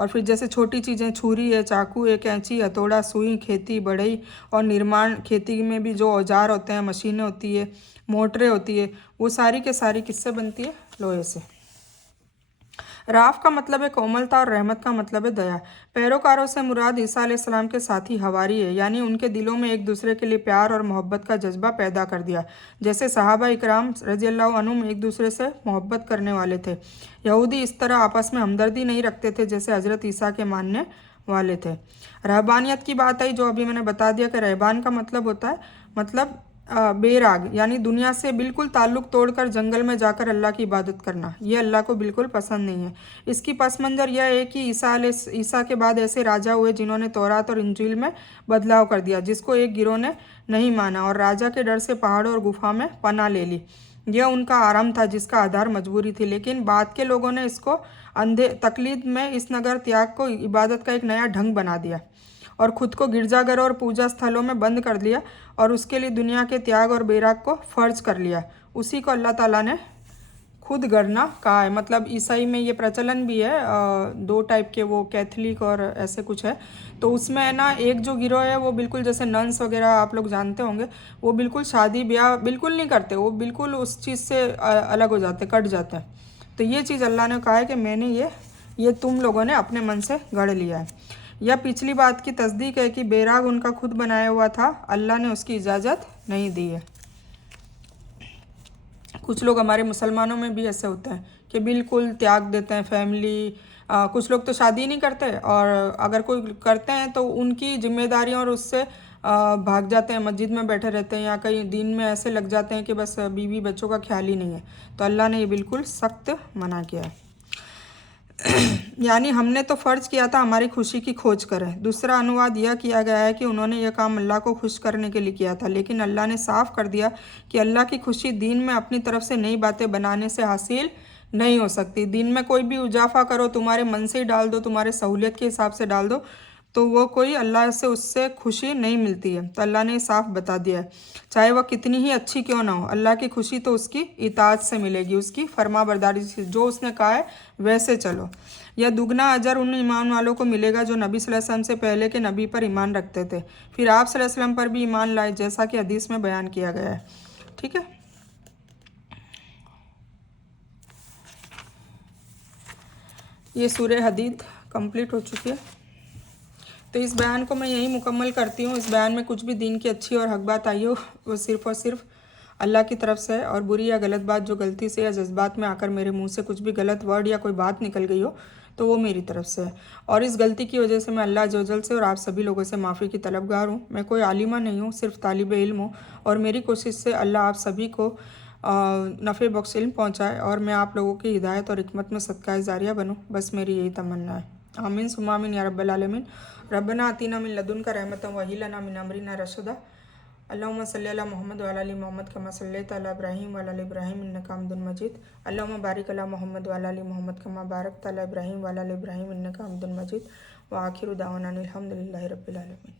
और फिर जैसे छोटी चीज़ें, छुरी है, चाकू है, कैंची, हथौड़ा, सुई, खेती बढ़ई और निर्माण, खेती में भी जो औजार होते हैं, मशीनें होती है, मोटरें होती है, वो सारी के सारी किससे बनती है? लोहे से। राफ का मतलब है कोमलता और रहमत का मतलब है दया। पैरोकारों से मुराद ईसा अलैहिस्सलाम के साथी हवारी है, यानी उनके दिलों में एक दूसरे के लिए प्यार और मोहब्बत का जज्बा पैदा कर दिया। जैसे सहाबा इकराम रज़ियल्लाहु अन्हुम एक दूसरे से मोहब्बत करने वाले थे। यहूदी इस तरह आपस में हमदर्दी नहीं रखते थे जैसे हज़रत ईसा के मानने वाले थे। रहबानियत की बात आई, जो अभी मैंने बता दिया कि रहबान का मतलब होता है बेराग, यानी दुनिया से बिल्कुल ताल्लुक़ तोड़कर जंगल में जाकर अल्लाह की इबादत करना। ये अल्लाह को बिल्कुल पसंद नहीं है। इसकी पस मंज़र यह है कि ईसा के बाद ऐसे राजा हुए जिन्होंने तौरात और इंजील में बदलाव कर दिया, जिसको एक गिरोह ने नहीं माना और राजा के डर से पहाड़ों और गुफा में पनाह ले ली। यह उनका आराम था जिसका आधार मजबूरी थी, लेकिन बाद के लोगों ने इसको अंधे तकलीद में इस नगर त्याग को इबादत का एक नया ढंग बना दिया और ख़ुद को गिरजाघरों और पूजा स्थलों में बंद कर लिया और उसके लिए दुनिया के त्याग और बेराग को फ़र्ज कर लिया। उसी को अल्लाह ताला ने खुद गढ़ना कहा है। मतलब ईसाई में ये प्रचलन भी है, दो टाइप के, वो कैथलिक और ऐसे कुछ है। तो उसमें है ना, एक जो गिरोह है वो बिल्कुल जैसे नन्स वगैरह आप लोग जानते होंगे, वो बिल्कुल शादी ब्याह बिल्कुल नहीं करते, वो बिल्कुल उस चीज़ से अलग हो जाते, कट जाते हैं। तो ये चीज़ अल्लाह ने कहा है कि मैंने ये तुम लोगों ने अपने मन से गढ़ लिया है। यह पिछली बात की तस्दीक है कि बेराग उनका खुद बनाया हुआ था, अल्लाह ने उसकी इजाज़त नहीं दी है। कुछ लोग हमारे मुसलमानों में भी ऐसे होते हैं कि बिल्कुल त्याग देते हैं फैमिली। कुछ लोग तो शादी नहीं करते और अगर कोई करते हैं तो उनकी जिम्मेदारियों और उससे भाग जाते हैं, मस्जिद में बैठे रहते हैं या कहीं दिन में ऐसे लग जाते हैं कि बस बीवी बच्चों का ख्याल ही नहीं है। तो अल्लाह ने ये बिल्कुल सख्त मना किया है। यानी हमने तो फ़र्ज किया था हमारी खुशी की खोज करें। दूसरा अनुवाद यह किया गया है कि उन्होंने यह काम अल्लाह को खुश करने के लिए किया था, लेकिन अल्लाह ने साफ कर दिया कि अल्लाह की खुशी दीन में अपनी तरफ से नई बातें बनाने से हासिल नहीं हो सकती। दिन में कोई भी इजाफा करो, तुम्हारे मन से ही डाल दो, तुम्हारे सहूलियत के हिसाब से डाल दो, तो वो कोई अल्लाह से उससे खुशी नहीं मिलती है। तो अल्लाह ने साफ बता दिया है, चाहे वह कितनी ही अच्छी क्यों ना हो, अल्लाह की खुशी तो उसकी इताअत से मिलेगी, उसकी फरमाबरदारी से। जो उसने कहा है वैसे चलो। यह दुगना अजर उन ईमान वालों को मिलेगा जो नबी सल्लल्लाहु अलैहि वसल्लम से पहले के नबी पर ईमान रखते थे, फिर आप सल्लल्लाहु अलैहि वसल्लम पर भी ईमान लाए, जैसा कि हदीस में बयान किया गया है। ठीक है, ये सूरह हदीद कंप्लीट हो चुकी है। तो इस बयान को मैं यही मुकम्मल करती हूँ। इस बयान में कुछ भी दीन की अच्छी और हक बात आई हो वो सिर्फ़ और सिर्फ अल्लाह की तरफ से है, और बुरी या गलत बात जो गलती से या जज्बात में आकर मेरे मुंह से कुछ भी गलत वर्ड या कोई बात निकल गई हो तो वो मेरी तरफ से है। और इस गलती की वजह से मैं अल्लाह जल से और आप सभी लोगों से माफ़ी की तलबगार हूँ। मैं कोई आलिमा नहीं हूँ, सिर्फ तालिब इल्म हूँ, और मेरी कोशिश से अल्लाह आप सभी को नफ़े बख्श इल्म पहुँचाए और मैं आप लोगों की हिदायत और हिकमत में सदका जारिया बनूँ। बस मेरी यही तमन्ना है। आमीन सुम्मा आमीन या रब्बल आलमीन। रब्बना आतीना मिन लदुनका रहमतन व हय्यि लना मिन अमरिना रशदा। अल्लाहुम्मा सल्लि अला मोहम्मद व अला आलि मोहम्मद कमा सल्लैता अला इब्राहीम व अला आलि इब्राहीम इन्नका हमीदुम मजीद। अल्लाहुम्मा बारिक अला मोहम्मद व अला आलि मोहम्मद कमा बारकता अला इब्राहीम व अला आलि इब्राहीम इन्नका हमीदुम मजीद। व आखिरु दावाना अनिल हम्दुलिल्लाहि रब्बिल आलमीन।